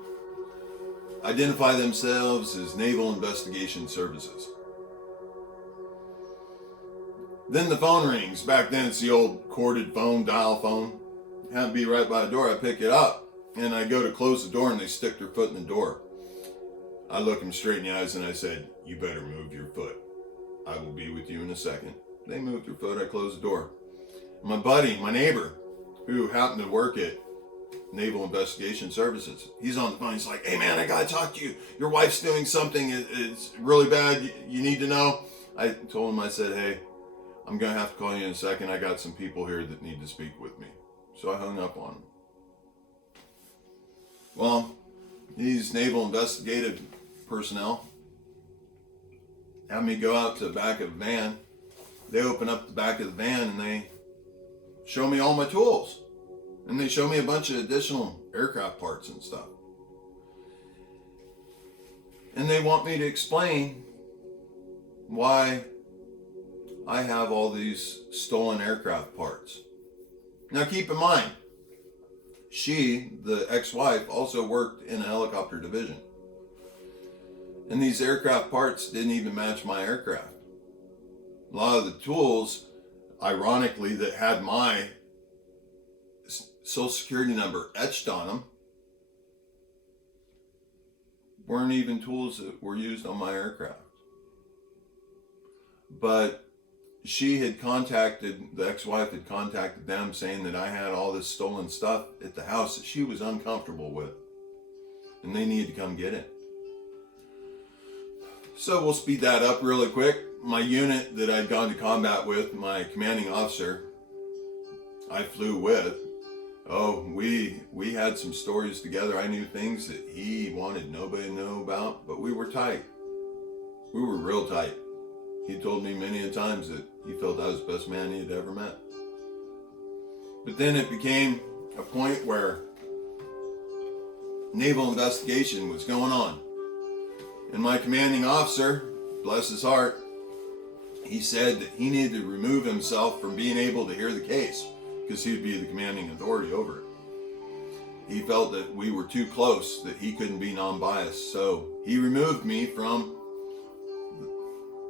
identify themselves as Naval Investigation Services. Then the phone rings. Back then it's the old corded phone, dial phone. Had to be right by the door. I pick it up and I go to close the door and they stick their foot in the door. I look them straight in the eyes and I said, "You better move your foot. I will be with you in a second." They moved their foot. I closed the door. My buddy, my neighbor, who happened to work at Naval Investigation Services, he's on the phone. He's like, "Hey man, I gotta talk to you. Your wife's doing something. It's really bad. You need to know." I told him, I said, "Hey, I'm gonna have to call you in a second. I got some people here that need to speak with me." So I hung up on him. Well, these naval investigative personnel have me go out to the back of the van. They open up the back of the van and they show me all my tools. And they show me a bunch of additional aircraft parts and stuff. And they want me to explain why I have all these stolen aircraft parts. Now keep in mind, she, the ex-wife, also worked in a helicopter division. And these aircraft parts didn't even match my aircraft. A lot of the tools, ironically, that had my social security number etched on them weren't even tools that were used on my aircraft. But she had contacted, the ex-wife had contacted them saying that I had all this stolen stuff at the house that she was uncomfortable with. And they needed to come get it. So we'll speed that up really quick. My unit that I'd gone to combat with, my commanding officer, I flew with. Oh, we had some stories together. I knew things that he wanted nobody to know about, but we were tight. We were real tight. He told me many a times that he felt I was the best man he had ever met. But then it became a point where naval investigation was going on. And my commanding officer, bless his heart, he said that he needed to remove himself from being able to hear the case because he would be the commanding authority over it. He felt that we were too close, that he couldn't be non-biased. So he removed me from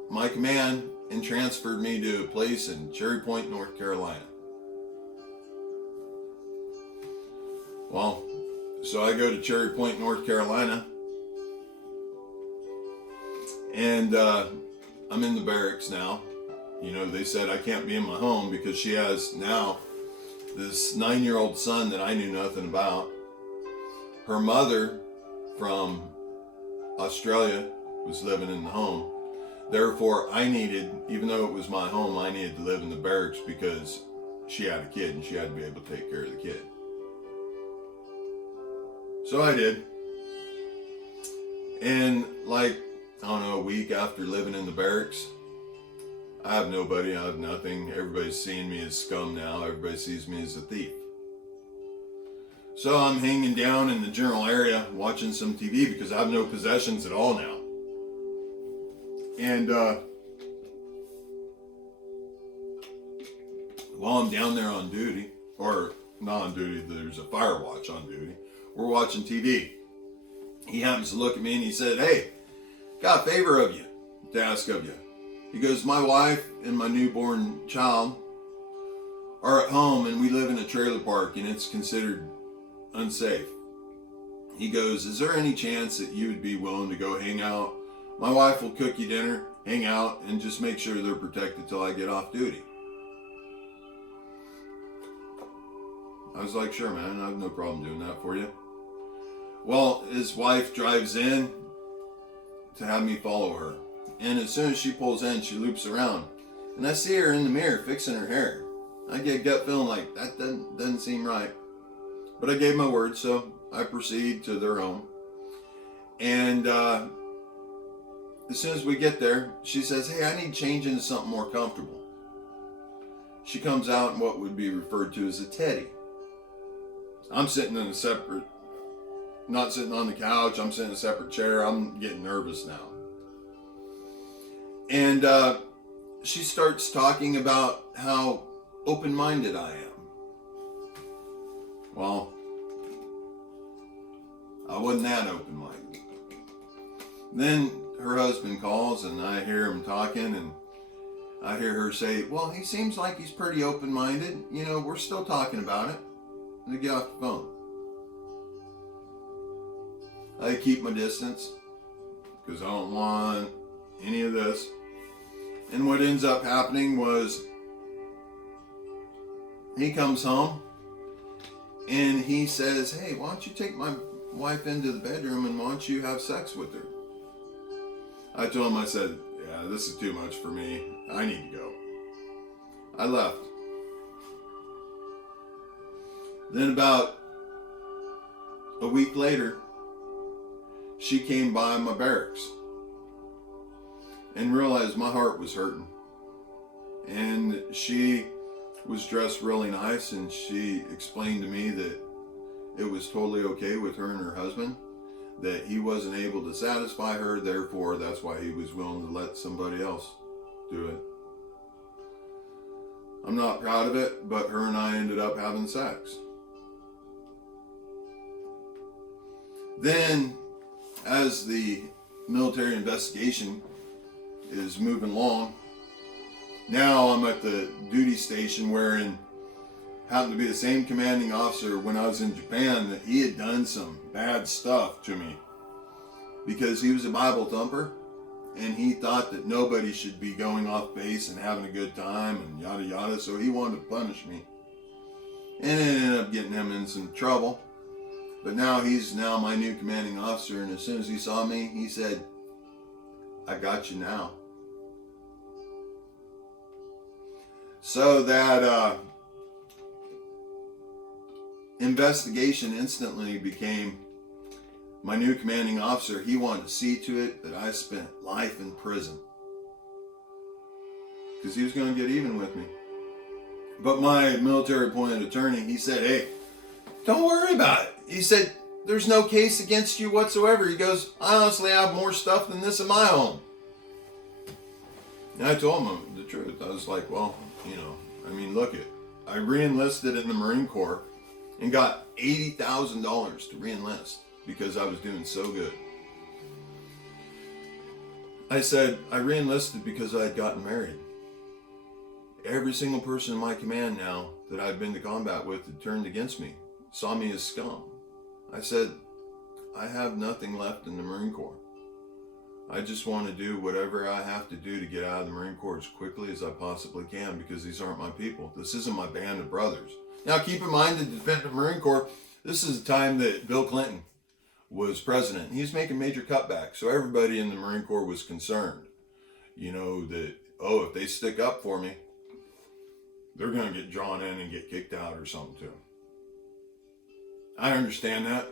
my command and transferred me to a place in Cherry Point, North Carolina. Well, so I go to Cherry Point, North Carolina, and I'm in the barracks now. You know, they said I can't be in my home because she has now this 9-year-old son that I knew nothing about. Her mother from Australia was living in the home. Therefore, I needed, even though it was my home, I needed to live in the barracks because she had a kid and she had to be able to take care of the kid. So I did. And like, I don't know, a week after living in the barracks, I have nobody, I have nothing. Everybody's seeing me as scum now. Everybody sees me as a thief. So I'm hanging down in the general area watching some TV because I have no possessions at all now. And while I'm down there on duty, or not on duty, there's a fire watch on duty, we're watching TV. He happens to look at me and he said, "Hey, got a favor of you to ask of you." He goes, "My wife and my newborn child are at home and we live in a trailer park and it's considered unsafe." He goes, "Is there any chance that you would be willing to go hang out? My wife will cook you dinner, hang out, and just make sure they're protected till I get off duty." I was like, "Sure, man, I have no problem doing that for you." Well, his wife drives in to have me follow her. And as soon as she pulls in, she loops around. And I see her in the mirror fixing her hair. I get a gut feeling like, that doesn't seem right. But I gave my word, so I proceed to their home. And as soon as we get there, she says, "Hey, I need to change into something more comfortable." She comes out in what would be referred to as a teddy. I'm sitting in a separate, not sitting on the couch, I'm sitting in a separate chair. I'm getting nervous now. And she starts talking about how open-minded I am. Well, I wasn't that open-minded. Then her husband calls and I hear him talking and I hear her say, "Well, he seems like he's pretty open-minded. You know, we're still talking about it." And I get off the phone. I keep my distance because I don't want any of this. And what ends up happening was he comes home and he says, "Hey, why don't you take my wife into the bedroom and why don't you have sex with her?" I told him, I said, "Yeah, this is too much for me. I need to go." I left. Then about a week later, she came by my barracks and realized my heart was hurting. And she was dressed really nice, and she explained to me that it was totally okay with her and her husband, that he wasn't able to satisfy her, therefore that's why he was willing to let somebody else do it. I'm not proud of it, but her and I ended up having sex. Then, as the military investigation is moving along, now I'm at the duty station wherein happened to be the same commanding officer when I was in Japan, that he had done some bad stuff to me because he was a Bible thumper and he thought that nobody should be going off base and having a good time and yada yada, so he wanted to punish me. And it ended up getting him in some trouble. But now he's my new commanding officer, and as soon as he saw me, he said, "I got you now." So that investigation instantly became my new commanding officer. He wanted to see to it that I spent life in prison because he was going to get even with me. But my military appointed attorney, he said, "Hey, don't worry about it." He said, "There's no case against you whatsoever." He goes, "I honestly have more stuff than this in my home." And I told him the truth. I was like, well, look it. I re-enlisted in the Marine Corps and got $80,000 to re-enlist because I was doing so good. I said, I re-enlisted because I had gotten married. Every single person in my command now that I've been to combat with had turned against me, saw me as scum. I said, I have nothing left in the Marine Corps. I just want to do whatever I have to do to get out of the Marine Corps as quickly as I possibly can, because these aren't my people. This isn't my band of brothers. Now keep in mind, to defend the Marine Corps, this is the time that Bill Clinton was president. He was making major cutbacks, so everybody in the Marine Corps was concerned. That, if they stick up for me, they're going to get drawn in and get kicked out or something too. I understand that.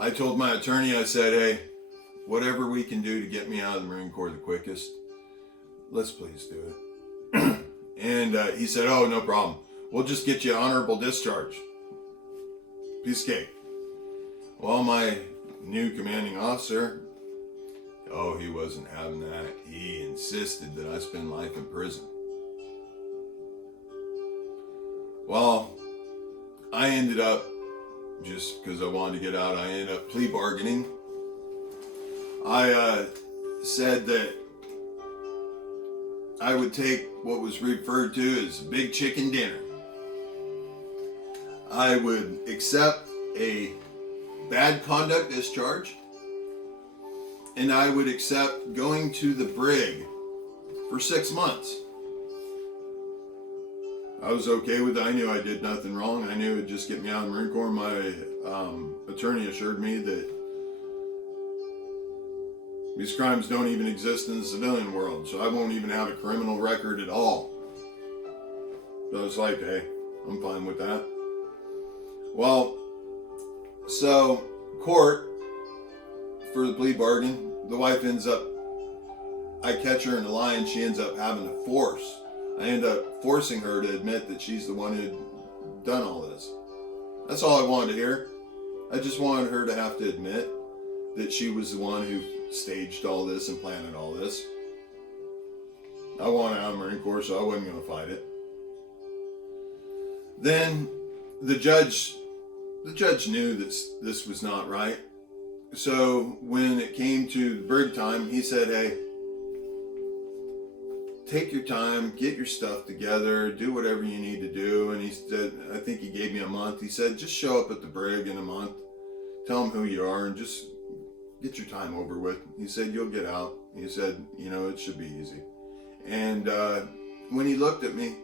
I told my attorney, I said, hey, whatever we can do to get me out of the Marine Corps the quickest, let's please do it. And he said, oh, no problem. We'll just get you honorable discharge. Piece of cake. Well, my new commanding officer, he wasn't having that. He insisted that I spend life in prison. Well, I ended up, just because I wanted to get out, I ended up plea bargaining. I said that I would take what was referred to as big chicken dinner. I would accept a bad conduct discharge, and I would accept going to the brig for 6 months. I was okay with it. I knew I did nothing wrong. I knew it would just get me out of the Marine Corps. My attorney assured me that these crimes don't even exist in the civilian world, so I won't even have a criminal record at all. So I was like, hey, I'm fine with that. Well, so court, for the plea bargain, the wife ends up, I catch her in a lie, and she ends up having to force. I end up forcing her to admit that she's the one who'd done all this. That's all I wanted to hear. I just wanted her to have to admit that she was the one who staged all this and planted all this. I wanted out of the Marine Corps, so I wasn't going to fight it. Then the judge knew that this was not right. So when it came to the brig time, he said, hey, take your time, get your stuff together, do whatever you need to do. And he said, I think he gave me a month. He said, just show up at the brig in a month, tell them who you are, and just get your time over with. He said, you'll get out. He said, it should be easy. And when he looked at me,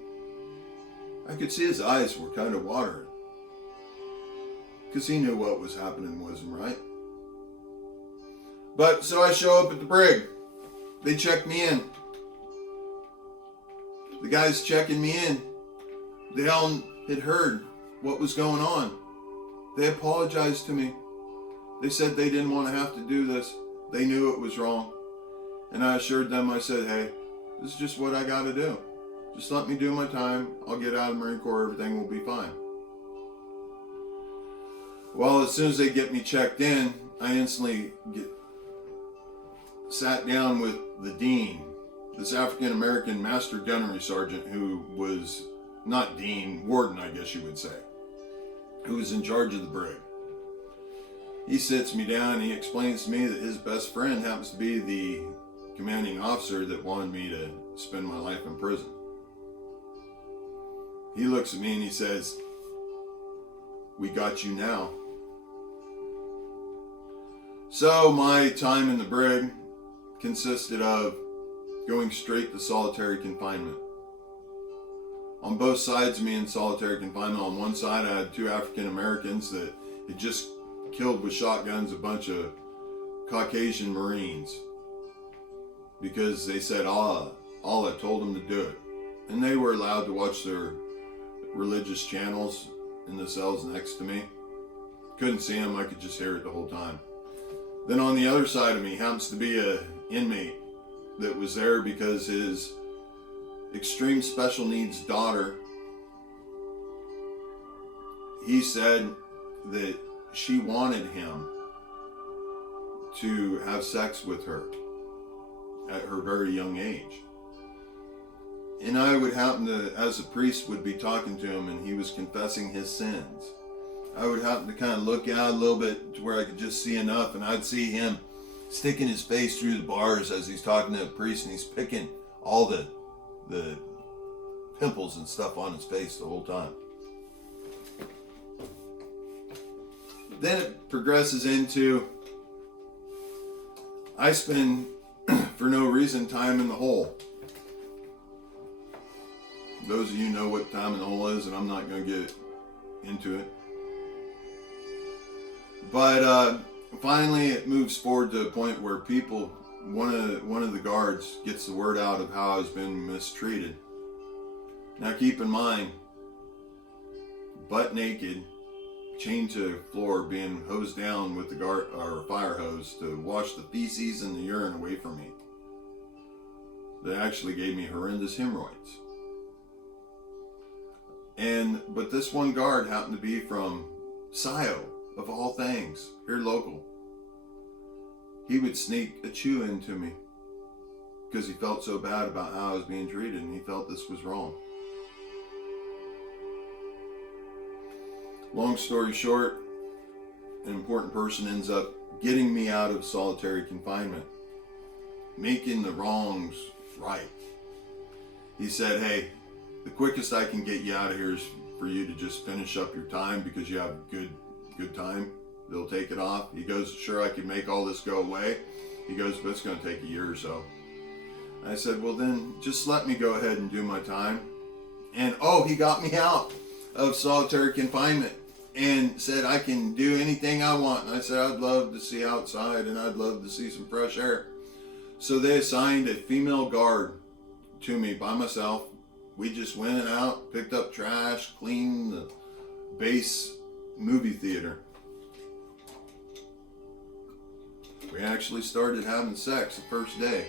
I could see his eyes were kind of watering, because he knew what was happening wasn't right. But so I show up at the brig. They check me in. The guys checking me in, they all had heard what was going on. They apologized to me. They said they didn't want to have to do this. They knew it was wrong. And I assured them, I said, hey, this is just what I got to do. Just let me do my time. I'll get out of the Marine Corps. Everything will be fine. Well, as soon as they get me checked in, I instantly sat down with the dean, this African-American master gunnery sergeant who was, not dean, warden, I guess you would say, who was in charge of the brig. He sits me down and he explains to me that his best friend happens to be the commanding officer that wanted me to spend my life in prison. He looks at me and he says, we got you now. So my time in the brig consisted of going straight to solitary confinement. On both sides of me in solitary confinement, on one side I had 2 African Americans that had just killed with shotguns a bunch of Caucasian Marines because they said Allah told them to do it. And they were allowed to watch their religious channels in the cells next to me. Couldn't see them, I could just hear it the whole time. Then on the other side of me happens to be an inmate that was there because his extreme special needs daughter, he said that she wanted him to have sex with her at her very young age. And I would happen to, as a priest, would be talking to him and he was confessing his sins. I would happen to kind of look out a little bit to where I could just see enough, and I'd see him sticking his face through the bars as he's talking to the priest, and he's picking all the pimples and stuff on his face the whole time. Then it progresses into, I spend, for no reason, time in the hole. Those of you know what time in the hole is, and I'm not going to get into it. But finally it moves forward to a point where people, one of the guards gets the word out of how I was being mistreated. Now keep in mind, butt naked, chained to the floor, being hosed down with the fire hose to wash the feces and the urine away from me. That actually gave me horrendous hemorrhoids. But this one guard happened to be from Scio, of all things, here local. He would sneak a chew into me because he felt so bad about how I was being treated, and he felt this was wrong. Long story short, an important person ends up getting me out of solitary confinement, making the wrongs right. He said, hey, the quickest I can get you out of here is for you to just finish up your time because you have good time. They'll take it off. He goes, sure, I can make all this go away. He goes, but it's going to take a year or so. I said, well then just let me go ahead and do my time. And he got me out of solitary confinement and said I can do anything I want. And I said, I'd love to see outside and I'd love to see some fresh air. So they assigned a female guard to me by myself. We just went out, picked up trash, cleaned the base movie theater. We actually started having sex the first day.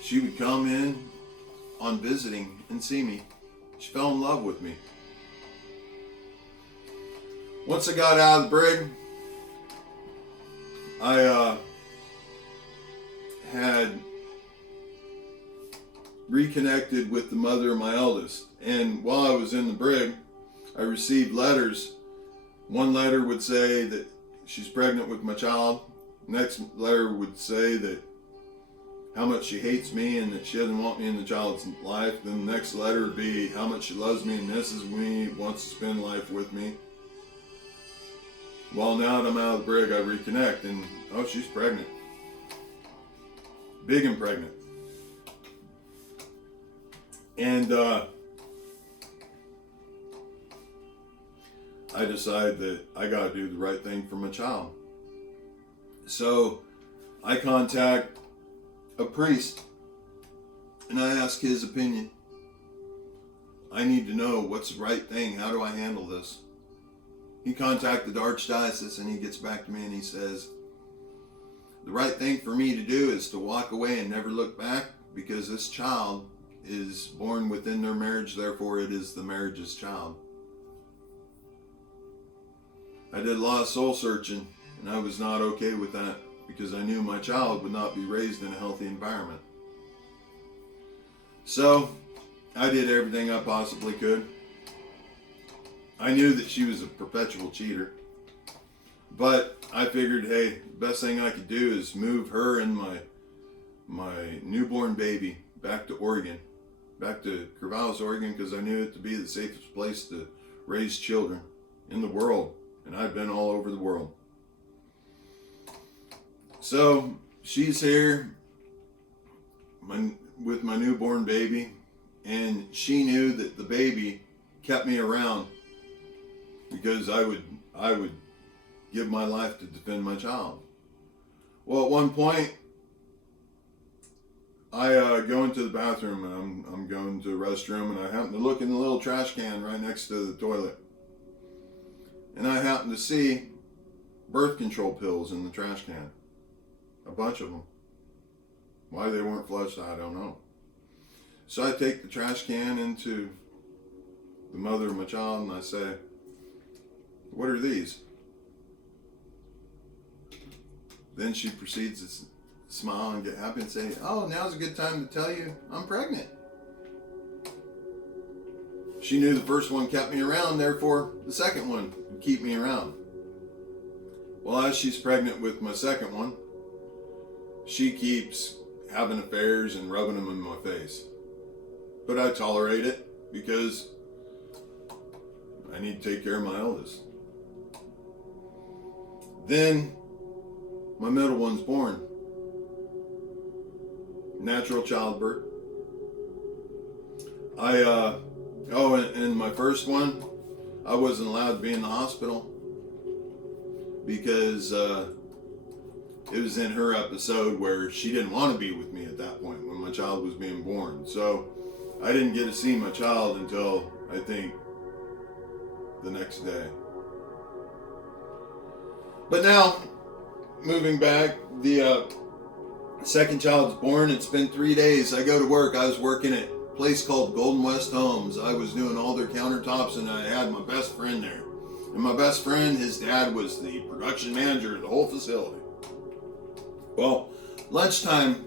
She would come in on visiting and see me. She fell in love with me. Once I got out of the brig, I had reconnected with the mother of my eldest. And while I was in the brig, I received letters. One letter would say that she's pregnant with my child. Next letter would say that how much she hates me and that she doesn't want me in the child's life. Then the next letter would be how much she loves me and misses me, wants to spend life with me. Well, now that I'm out of the brig, I reconnect and she's pregnant. Big and pregnant. And I decided that I got to do the right thing for my child. So I contact a priest and I ask his opinion. I need to know what's the right thing. How do I handle this? he contacted the Archdiocese, and he gets back to me and he says, the right thing for me to do is to walk away and never look back, because this child is born within their marriage, therefore it is the marriage's child. I did a lot of soul searching, and I was not okay with that, because I knew my child would not be raised in a healthy environment. So I did everything I possibly could. I knew that she was a perpetual cheater, but I figured, hey, the best thing I could do is move her and my newborn baby back to Oregon, back to Corvallis, Oregon, because I knew it to be the safest place to raise children in the world, and I've been all over the world. So she's here with my newborn baby, and she knew that the baby kept me around because I would give my life to defend my child. Well, at one point, I go into the bathroom, and I'm going to the restroom, and I happen to look in the little trash can right next to the toilet. And I happen to see birth control pills in the trash can. A bunch of them. Why they weren't flushed, I don't know. So I take the trash can into the mother of my child, and I say, what are these? Then she proceeds to smile and get happy and say, oh, now's a good time to tell you I'm pregnant. She knew the first one kept me around, therefore the second one would keep me around. Well, as she's pregnant with my second one, she keeps having affairs and rubbing them in my face. But I tolerate it because I need to take care of my eldest. Then my middle one's born. Natural childbirth. And my first one, I wasn't allowed to be in the hospital because it was in her episode where she didn't want to be with me at that point when my child was being born. So I didn't get to see my child until, I think, the next day. But now, moving back, the second child's born. It's been 3 days. I go to work. I was working at a place called Golden West Homes. I was doing all their countertops, and I had my best friend there. And my best friend, his dad was the production manager of the whole facility. Well, lunchtime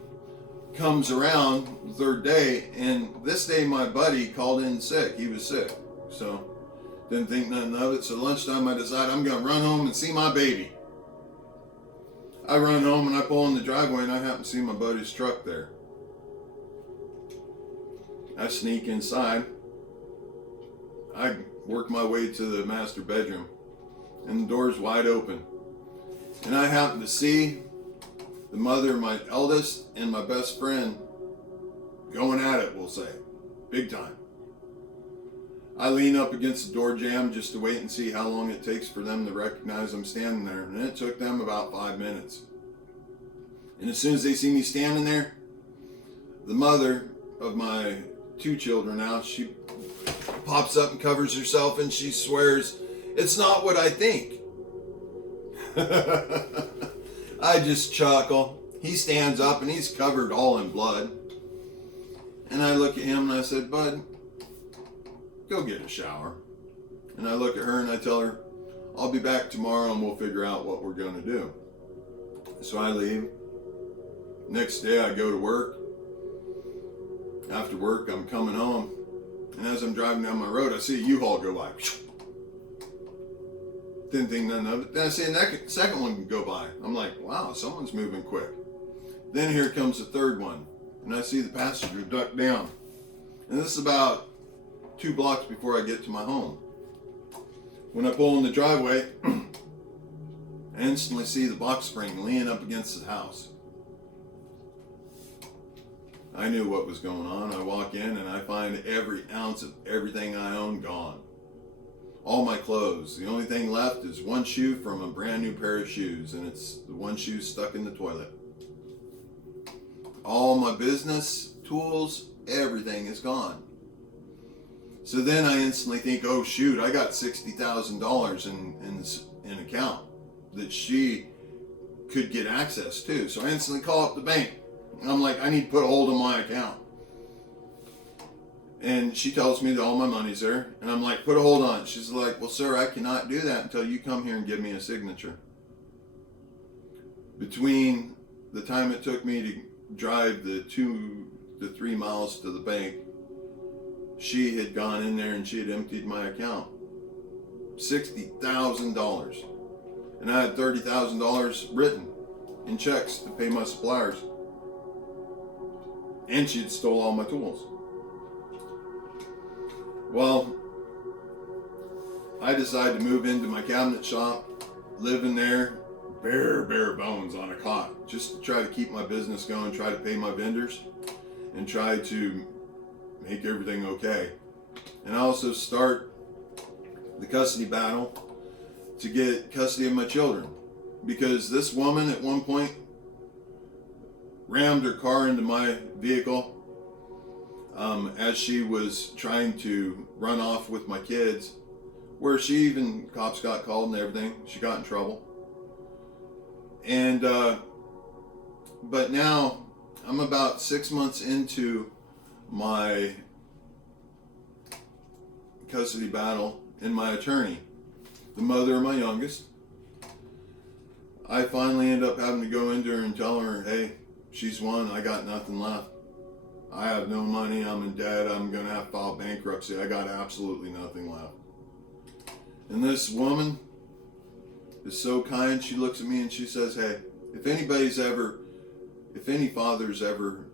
comes around the third day, and this day my buddy called in sick. He was sick, so didn't think nothing of it. So lunchtime I decided I'm going to run home and see my baby. I run home and I pull in the driveway, and I happen to see my buddy's truck there. I sneak inside. I work my way to the master bedroom, and the door's wide open. And I happen to see the mother of my eldest and my best friend going at it, we'll say. Big time. I lean up against the door jamb just to wait and see how long it takes for them to recognize I'm standing there. And it took them about 5 minutes. And as soon as they see me standing there, the mother of my 2 children now, she pops up and covers herself, and she swears, "It's not what I think." I just chuckle. He stands up and he's covered all in blood. And I look at him and I said, "Bud, go get a shower." And I look at her and I tell her, "I'll be back tomorrow and we'll figure out what we're going to do." So I leave. Next day I go to work. After work I'm coming home. And as I'm driving down my road, I see a U-Haul go by. Didn't think nothing of it. Then I see a second one go by. I'm like, wow, someone's moving quick. Then here comes the third one. And I see the passenger duck down. And this is about 2 blocks before I get to my home. When I pull in the driveway, I instantly see the box spring leaning up against the house. I knew what was going on. I walk in and I find every ounce of everything I own gone. All my clothes. The only thing left is one shoe from a brand new pair of shoes, and it's the one shoe stuck in the toilet. All my business, tools, everything is gone. So then I instantly think, oh shoot, I got $60,000 in account that she could get access to. So I instantly call up the bank. I'm like, I need to put a hold on my account. And she tells me that all my money's there. And I'm like, put a hold on it. She's like, well, sir, I cannot do that until you come here and give me a signature. Between the time it took me to drive the 2 to 3 miles to the bank, she had gone in there and she had emptied my account. $60,000. And I had $30,000 written in checks to pay my suppliers. And she had stole all my tools. Well, I decided to move into my cabinet shop, live in there, bare bones on a cot, just to try to keep my business going, try to pay my vendors, and try to make everything okay. And I also start the custody battle to get custody of my children, because this woman at one point rammed her car into my vehicle as she was trying to run off with my kids, where cops got called and everything. She got in trouble. And but now I'm about 6 months into my custody battle, and my attorney, the mother of my youngest, I finally end up having to go into her and tell her, hey, she's won, I got nothing left. I have no money, I'm in debt, I'm gonna have to file bankruptcy, I got absolutely nothing left. And this woman is so kind, she looks at me and she says, hey, if any father's ever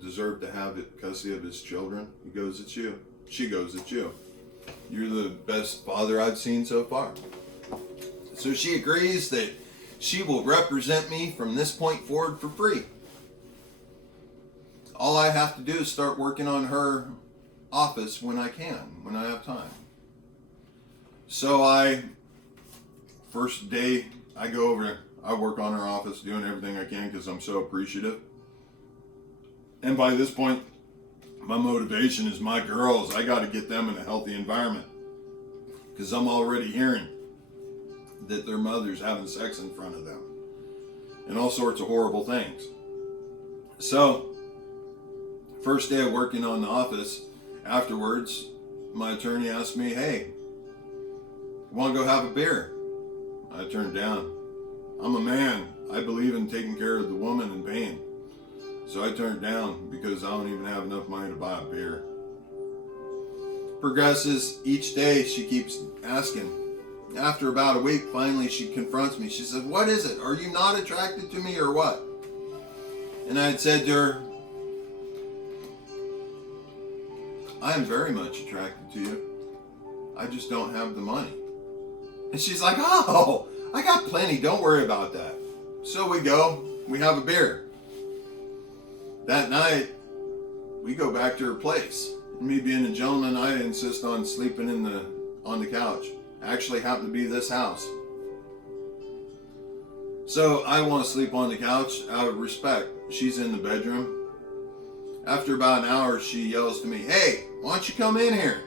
deserved to have custody of his children, he goes, it's you. She goes, it's you. You're the best father I've seen so far. So she agrees that she will represent me from this point forward for free. All I have to do is start working on her office when I have time. So first day I go over, I work on her office, doing everything I can because I'm so appreciative. And by this point, my motivation is my girls. I got to get them in a healthy environment, because I'm already hearing that their mother's having sex in front of them and all sorts of horrible things. So, first day of working on the office, afterwards, my attorney asked me, hey, you want to go have a beer? I turned down. I'm a man. I believe in taking care of the woman in pain. So I turned down because I don't even have enough money to buy a beer. Progresses each day, she keeps asking. After about a week, finally she confronts me. She says, what is it? Are you not attracted to me or what? And I had said to her, I am very much attracted to you. I just don't have the money. And she's like, oh, I got plenty. Don't worry about that. So we have a beer. That night, we go back to her place. Me being a gentleman, I insist on sleeping on the couch. Actually happened to be this house. So I want to sleep on the couch out of respect. She's in the bedroom. After about an hour, she yells to me, hey, why don't you come in here?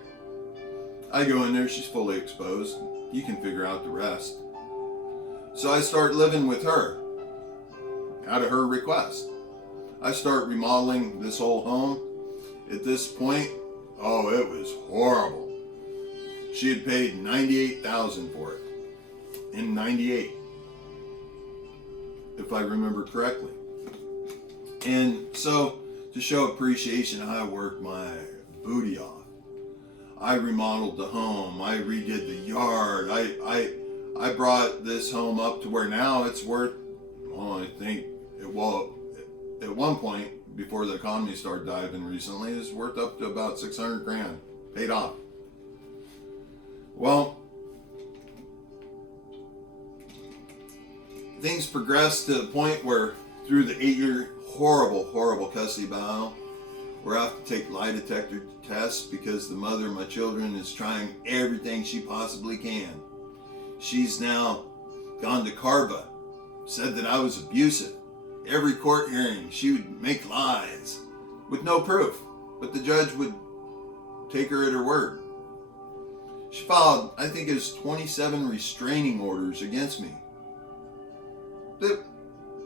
I go in there, she's fully exposed. You can figure out the rest. So I start living with her out of her request. I start remodeling this whole home. At this point, oh, it was horrible. She had paid $98,000 for it in '98, if I remember correctly. And so, to show appreciation, I worked my booty off. I remodeled the home. I redid the yard. I brought this home up to where now it's worth, well, I think at one point, before the economy started diving recently, it's worth up to about $600,000 paid off. Well, things progressed to the point where through the 8-year horrible custody battle, where I have to take lie detector tests because the mother of my children is trying everything she possibly can. She's now gone to Carva, said that I was abusive. Every court hearing, she would make lies with no proof, but the judge would take her at her word. She filed, I think it was 27 restraining orders against me that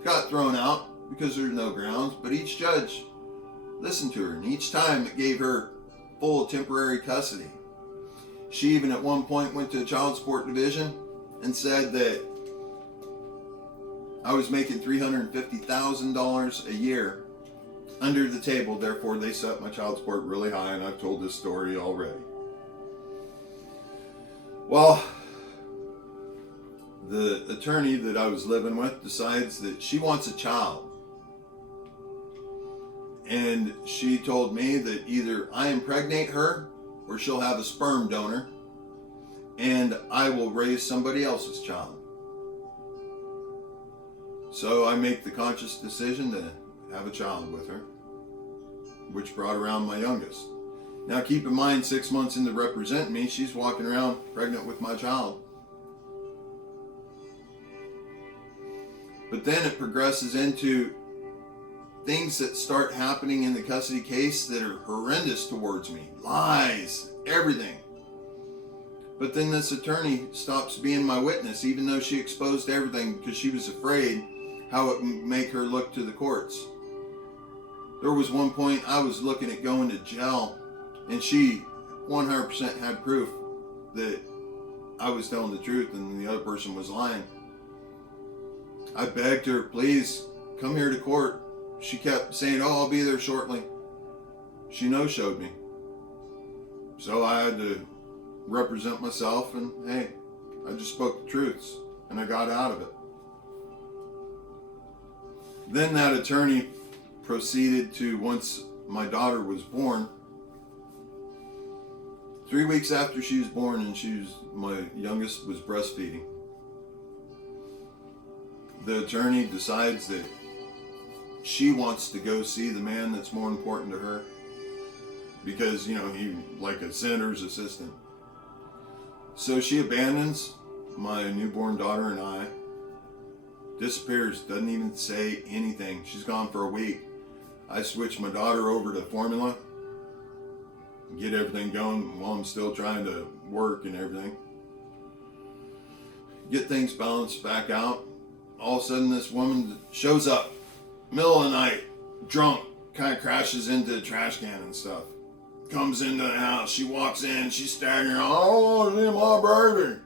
got thrown out because there's no grounds, but each judge listened to her, and each time it gave her full temporary custody. She even at one point went to the child support division and said that I was making $350,000 a year under the table, therefore they set my child support really high, and I've told this story already. Well, the attorney that I was living with decides that she wants a child. And she told me that either I impregnate her or she'll have a sperm donor and I will raise somebody else's child. So I make the conscious decision to have a child with her, which brought around my youngest. Now keep in mind, 6 months into representing me, she's walking around pregnant with my child. But then it progresses into things that start happening in the custody case that are horrendous towards me. Lies, everything. But then this attorney stops being my witness, even though she exposed everything because she was afraid how it would make her look to the courts. There was one point I was looking at going to jail, and she 100% had proof that I was telling the truth and the other person was lying. I begged her, please, come here to court. She kept saying, oh, I'll be there shortly. She no-showed me. So I had to represent myself, and hey, I just spoke the truths, and I got out of it. Then that attorney proceeded to, once my daughter was born, 3 weeks after she was born, and my youngest was breastfeeding, the attorney decides that she wants to go see the man that's more important to her because, he like a senator's assistant. So she abandons my newborn daughter and I, disappears, doesn't even say anything. She's gone for a week. I switch my daughter over to formula, get everything going while I'm still trying to work and everything. Get things balanced back out. All of a sudden this woman shows up, middle of the night, drunk, kind of crashes into the trash can and stuff. Comes into the house, she walks in, she's staggering, I don't want to see my baby.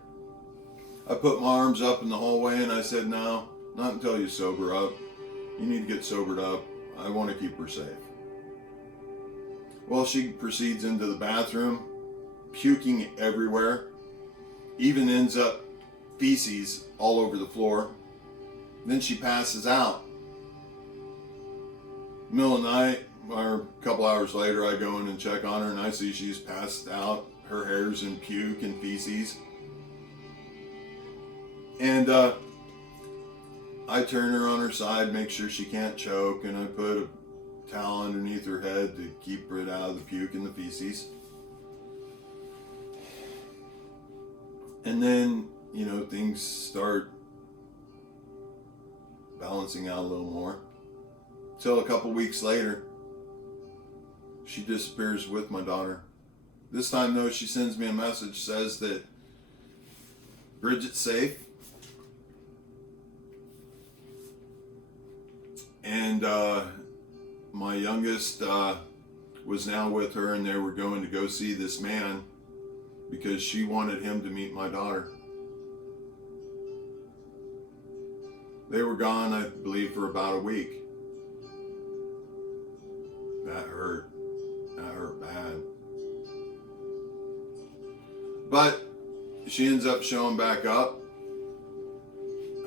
I put my arms up in the hallway and I said, no, not until you sober up. You need to get sobered up. I want to keep her safe. Well, she proceeds into the bathroom, puking everywhere, even ends up feces all over the floor. Then she passes out. Middle of the night, or a couple hours later, I go in and check on her and I see she's passed out. Her hair's in puke and feces. And I turn her on her side, make sure she can't choke, and I put a towel underneath her head to keep it out of the puke and the feces. And then, things start balancing out a little more. Till a couple weeks later, she disappears with my daughter. This time, though, she sends me a message, says that Bridget's safe. And my youngest was now with her, and they were going to go see this man because she wanted him to meet my daughter. They were gone, I believe, for about a week. That hurt. That hurt bad. But she ends up showing back up.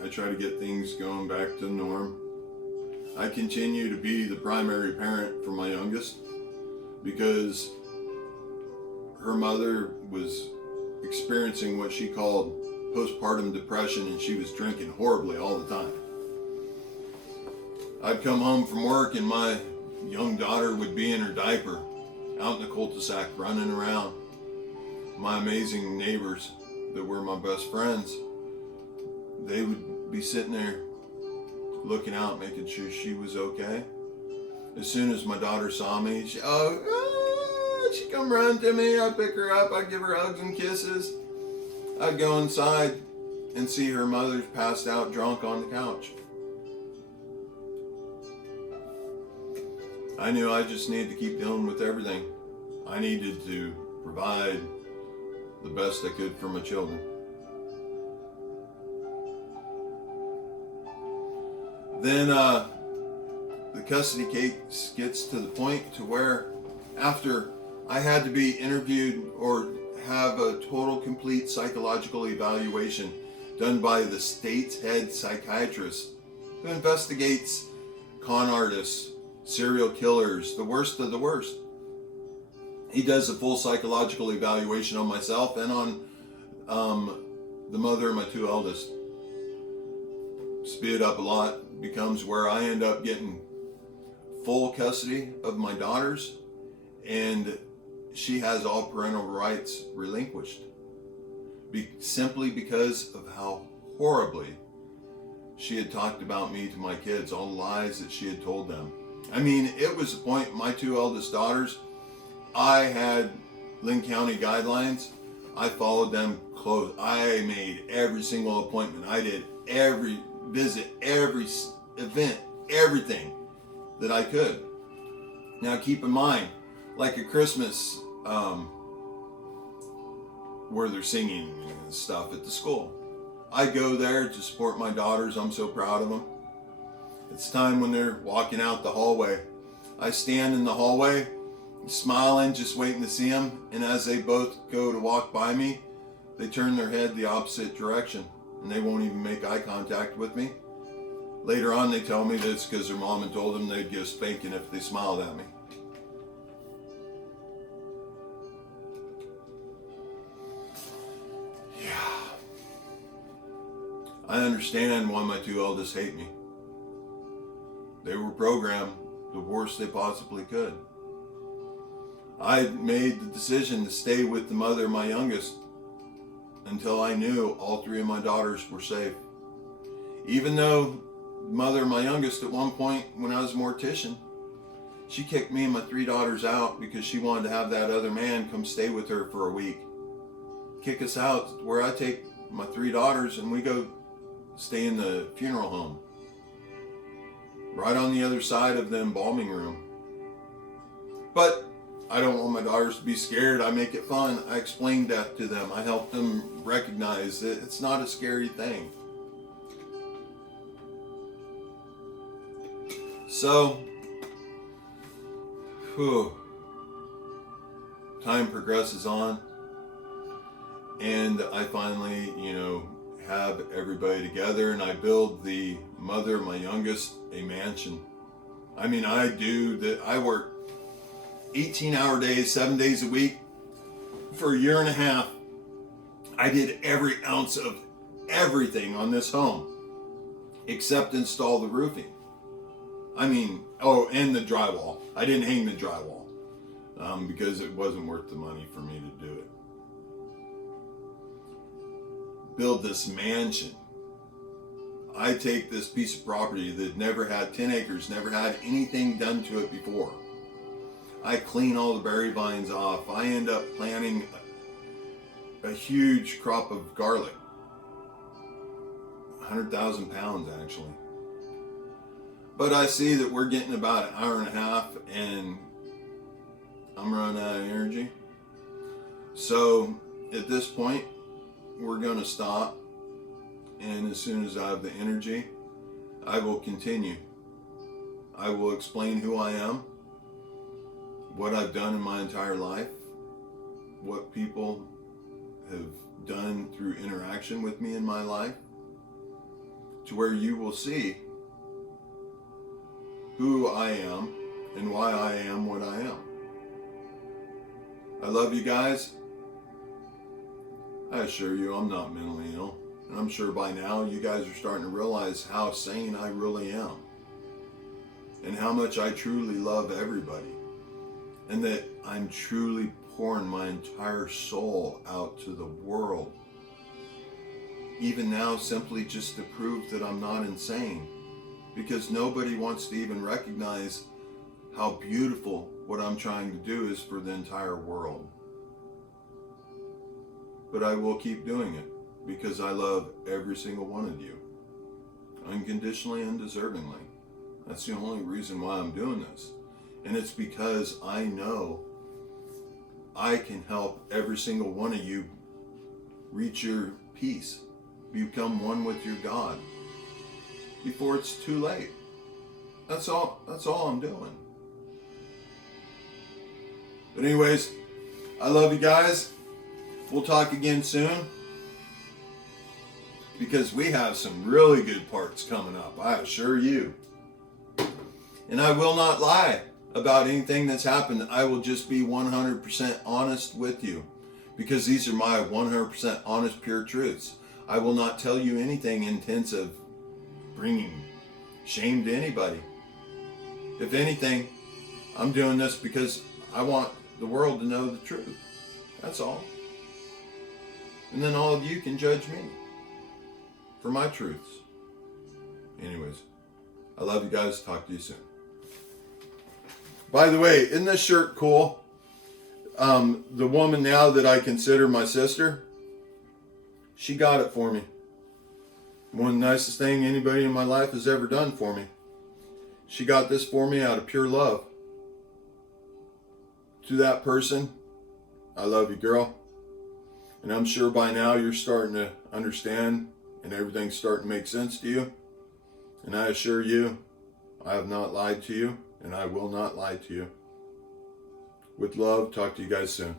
I try to get things going back to norm. I continue to be the primary parent for my youngest because her mother was experiencing what she called postpartum depression, and she was drinking horribly all the time. I'd come home from work and my young daughter would be in her diaper out in the cul-de-sac running around. My amazing neighbors that were my best friends, they would be sitting there looking out, making sure she was okay. As soon as my daughter saw me, she, she'd come run to me. I'd pick her up. I'd give her hugs and kisses. I'd go inside and see her mother passed out drunk on the couch. I knew I just needed to keep dealing with everything. I needed to provide the best I could for my children. Then the custody case gets to the point to where after I had to be interviewed or have a total complete psychological evaluation done by the state's head psychiatrist who investigates con artists, serial killers, the worst of the worst. He does a full psychological evaluation on myself and on the mother of my two eldest. Speed it up a lot, becomes where I end up getting full custody of my daughters, and she has all parental rights relinquished. Simply because of how horribly she had talked about me to my kids, all the lies that she had told them. I mean, it was the point, my two eldest daughters, I had Lynn County guidelines. I followed them close. I made every single appointment. I did every visit, every event, everything that I could. Now keep in mind, like a Christmas where they're singing and stuff at the school, I go there to support my daughters. I'm so proud of them. It's time when they're walking out the hallway. I stand in the hallway, smiling, just waiting to see them. And as they both go to walk by me, they turn their head the opposite direction and they won't even make eye contact with me. Later on, they tell me that it's because their mom had told them they'd get a spanking if they smiled at me. Yeah. I understand why my two eldest hate me. They were programmed the worst they possibly could. I made the decision to stay with the mother of my youngest until I knew all three of my daughters were safe. Even though the mother of my youngest, at one point when I was a mortician, she kicked me and my three daughters out because she wanted to have that other man come stay with her for a week. Kick us out where I take my three daughters and we go stay in the funeral home, right on the other side of the embalming room. But I don't want my daughters to be scared. I make it fun. I explain death to them. I help them recognize that it's not a scary thing. So, time progresses on, and I finally, have everybody together, and I build the mother of my youngest a mansion. I mean, I work 18-hour days, 7 days a week for a year and a half. I did every ounce of everything on this home except install the roofing. I mean, and the drywall. I didn't hang the drywall because it wasn't worth the money for me to do it. Build this mansion. I take this piece of property that never had 10 acres, never had anything done to it before. I clean all the berry vines off. I end up planting a huge crop of garlic. 100,000 pounds actually. But I see that we're getting about an hour and a half and I'm running out of energy. So at this point, we're going to stop. And as soon as I have the energy, I will continue. I will explain who I am, what I've done in my entire life, what people have done through interaction with me in my life, to where you will see who I am and why I am what I am. I love you guys. I assure you I'm not mentally ill. And I'm sure by now you guys are starting to realize how sane I really am. And how much I truly love everybody. And that I'm truly pouring my entire soul out to the world. Even now, simply just to prove that I'm not insane. Because nobody wants to even recognize how beautiful what I'm trying to do is for the entire world. But I will keep doing it because I love every single one of you, unconditionally and deservingly. That's the only reason why I'm doing this. And it's because I know I can help every single one of you reach your peace, become one with your God before it's too late. That's all I'm doing. But anyways, I love you guys. We'll talk again soon, because we have some really good parts coming up, I assure you. And I will not lie about anything that's happened. I will just be 100% honest with you, because these are my 100% honest, pure truths. I will not tell you anything intense of bringing shame to anybody. If anything, I'm doing this because I want the world to know the truth. That's all. And then all of you can judge me for my truths. Anyways, I love you guys. Talk to you soon. By the way, isn't this shirt cool? The woman now that I consider my sister, she got it for me. One of the nicest thing anybody in my life has ever done for me. She got this for me out of pure love. To that person, I love you, girl. And I'm sure by now you're starting to understand and everything's starting to make sense to you. And I assure you, I have not lied to you, and I will not lie to you. With love, talk to you guys soon.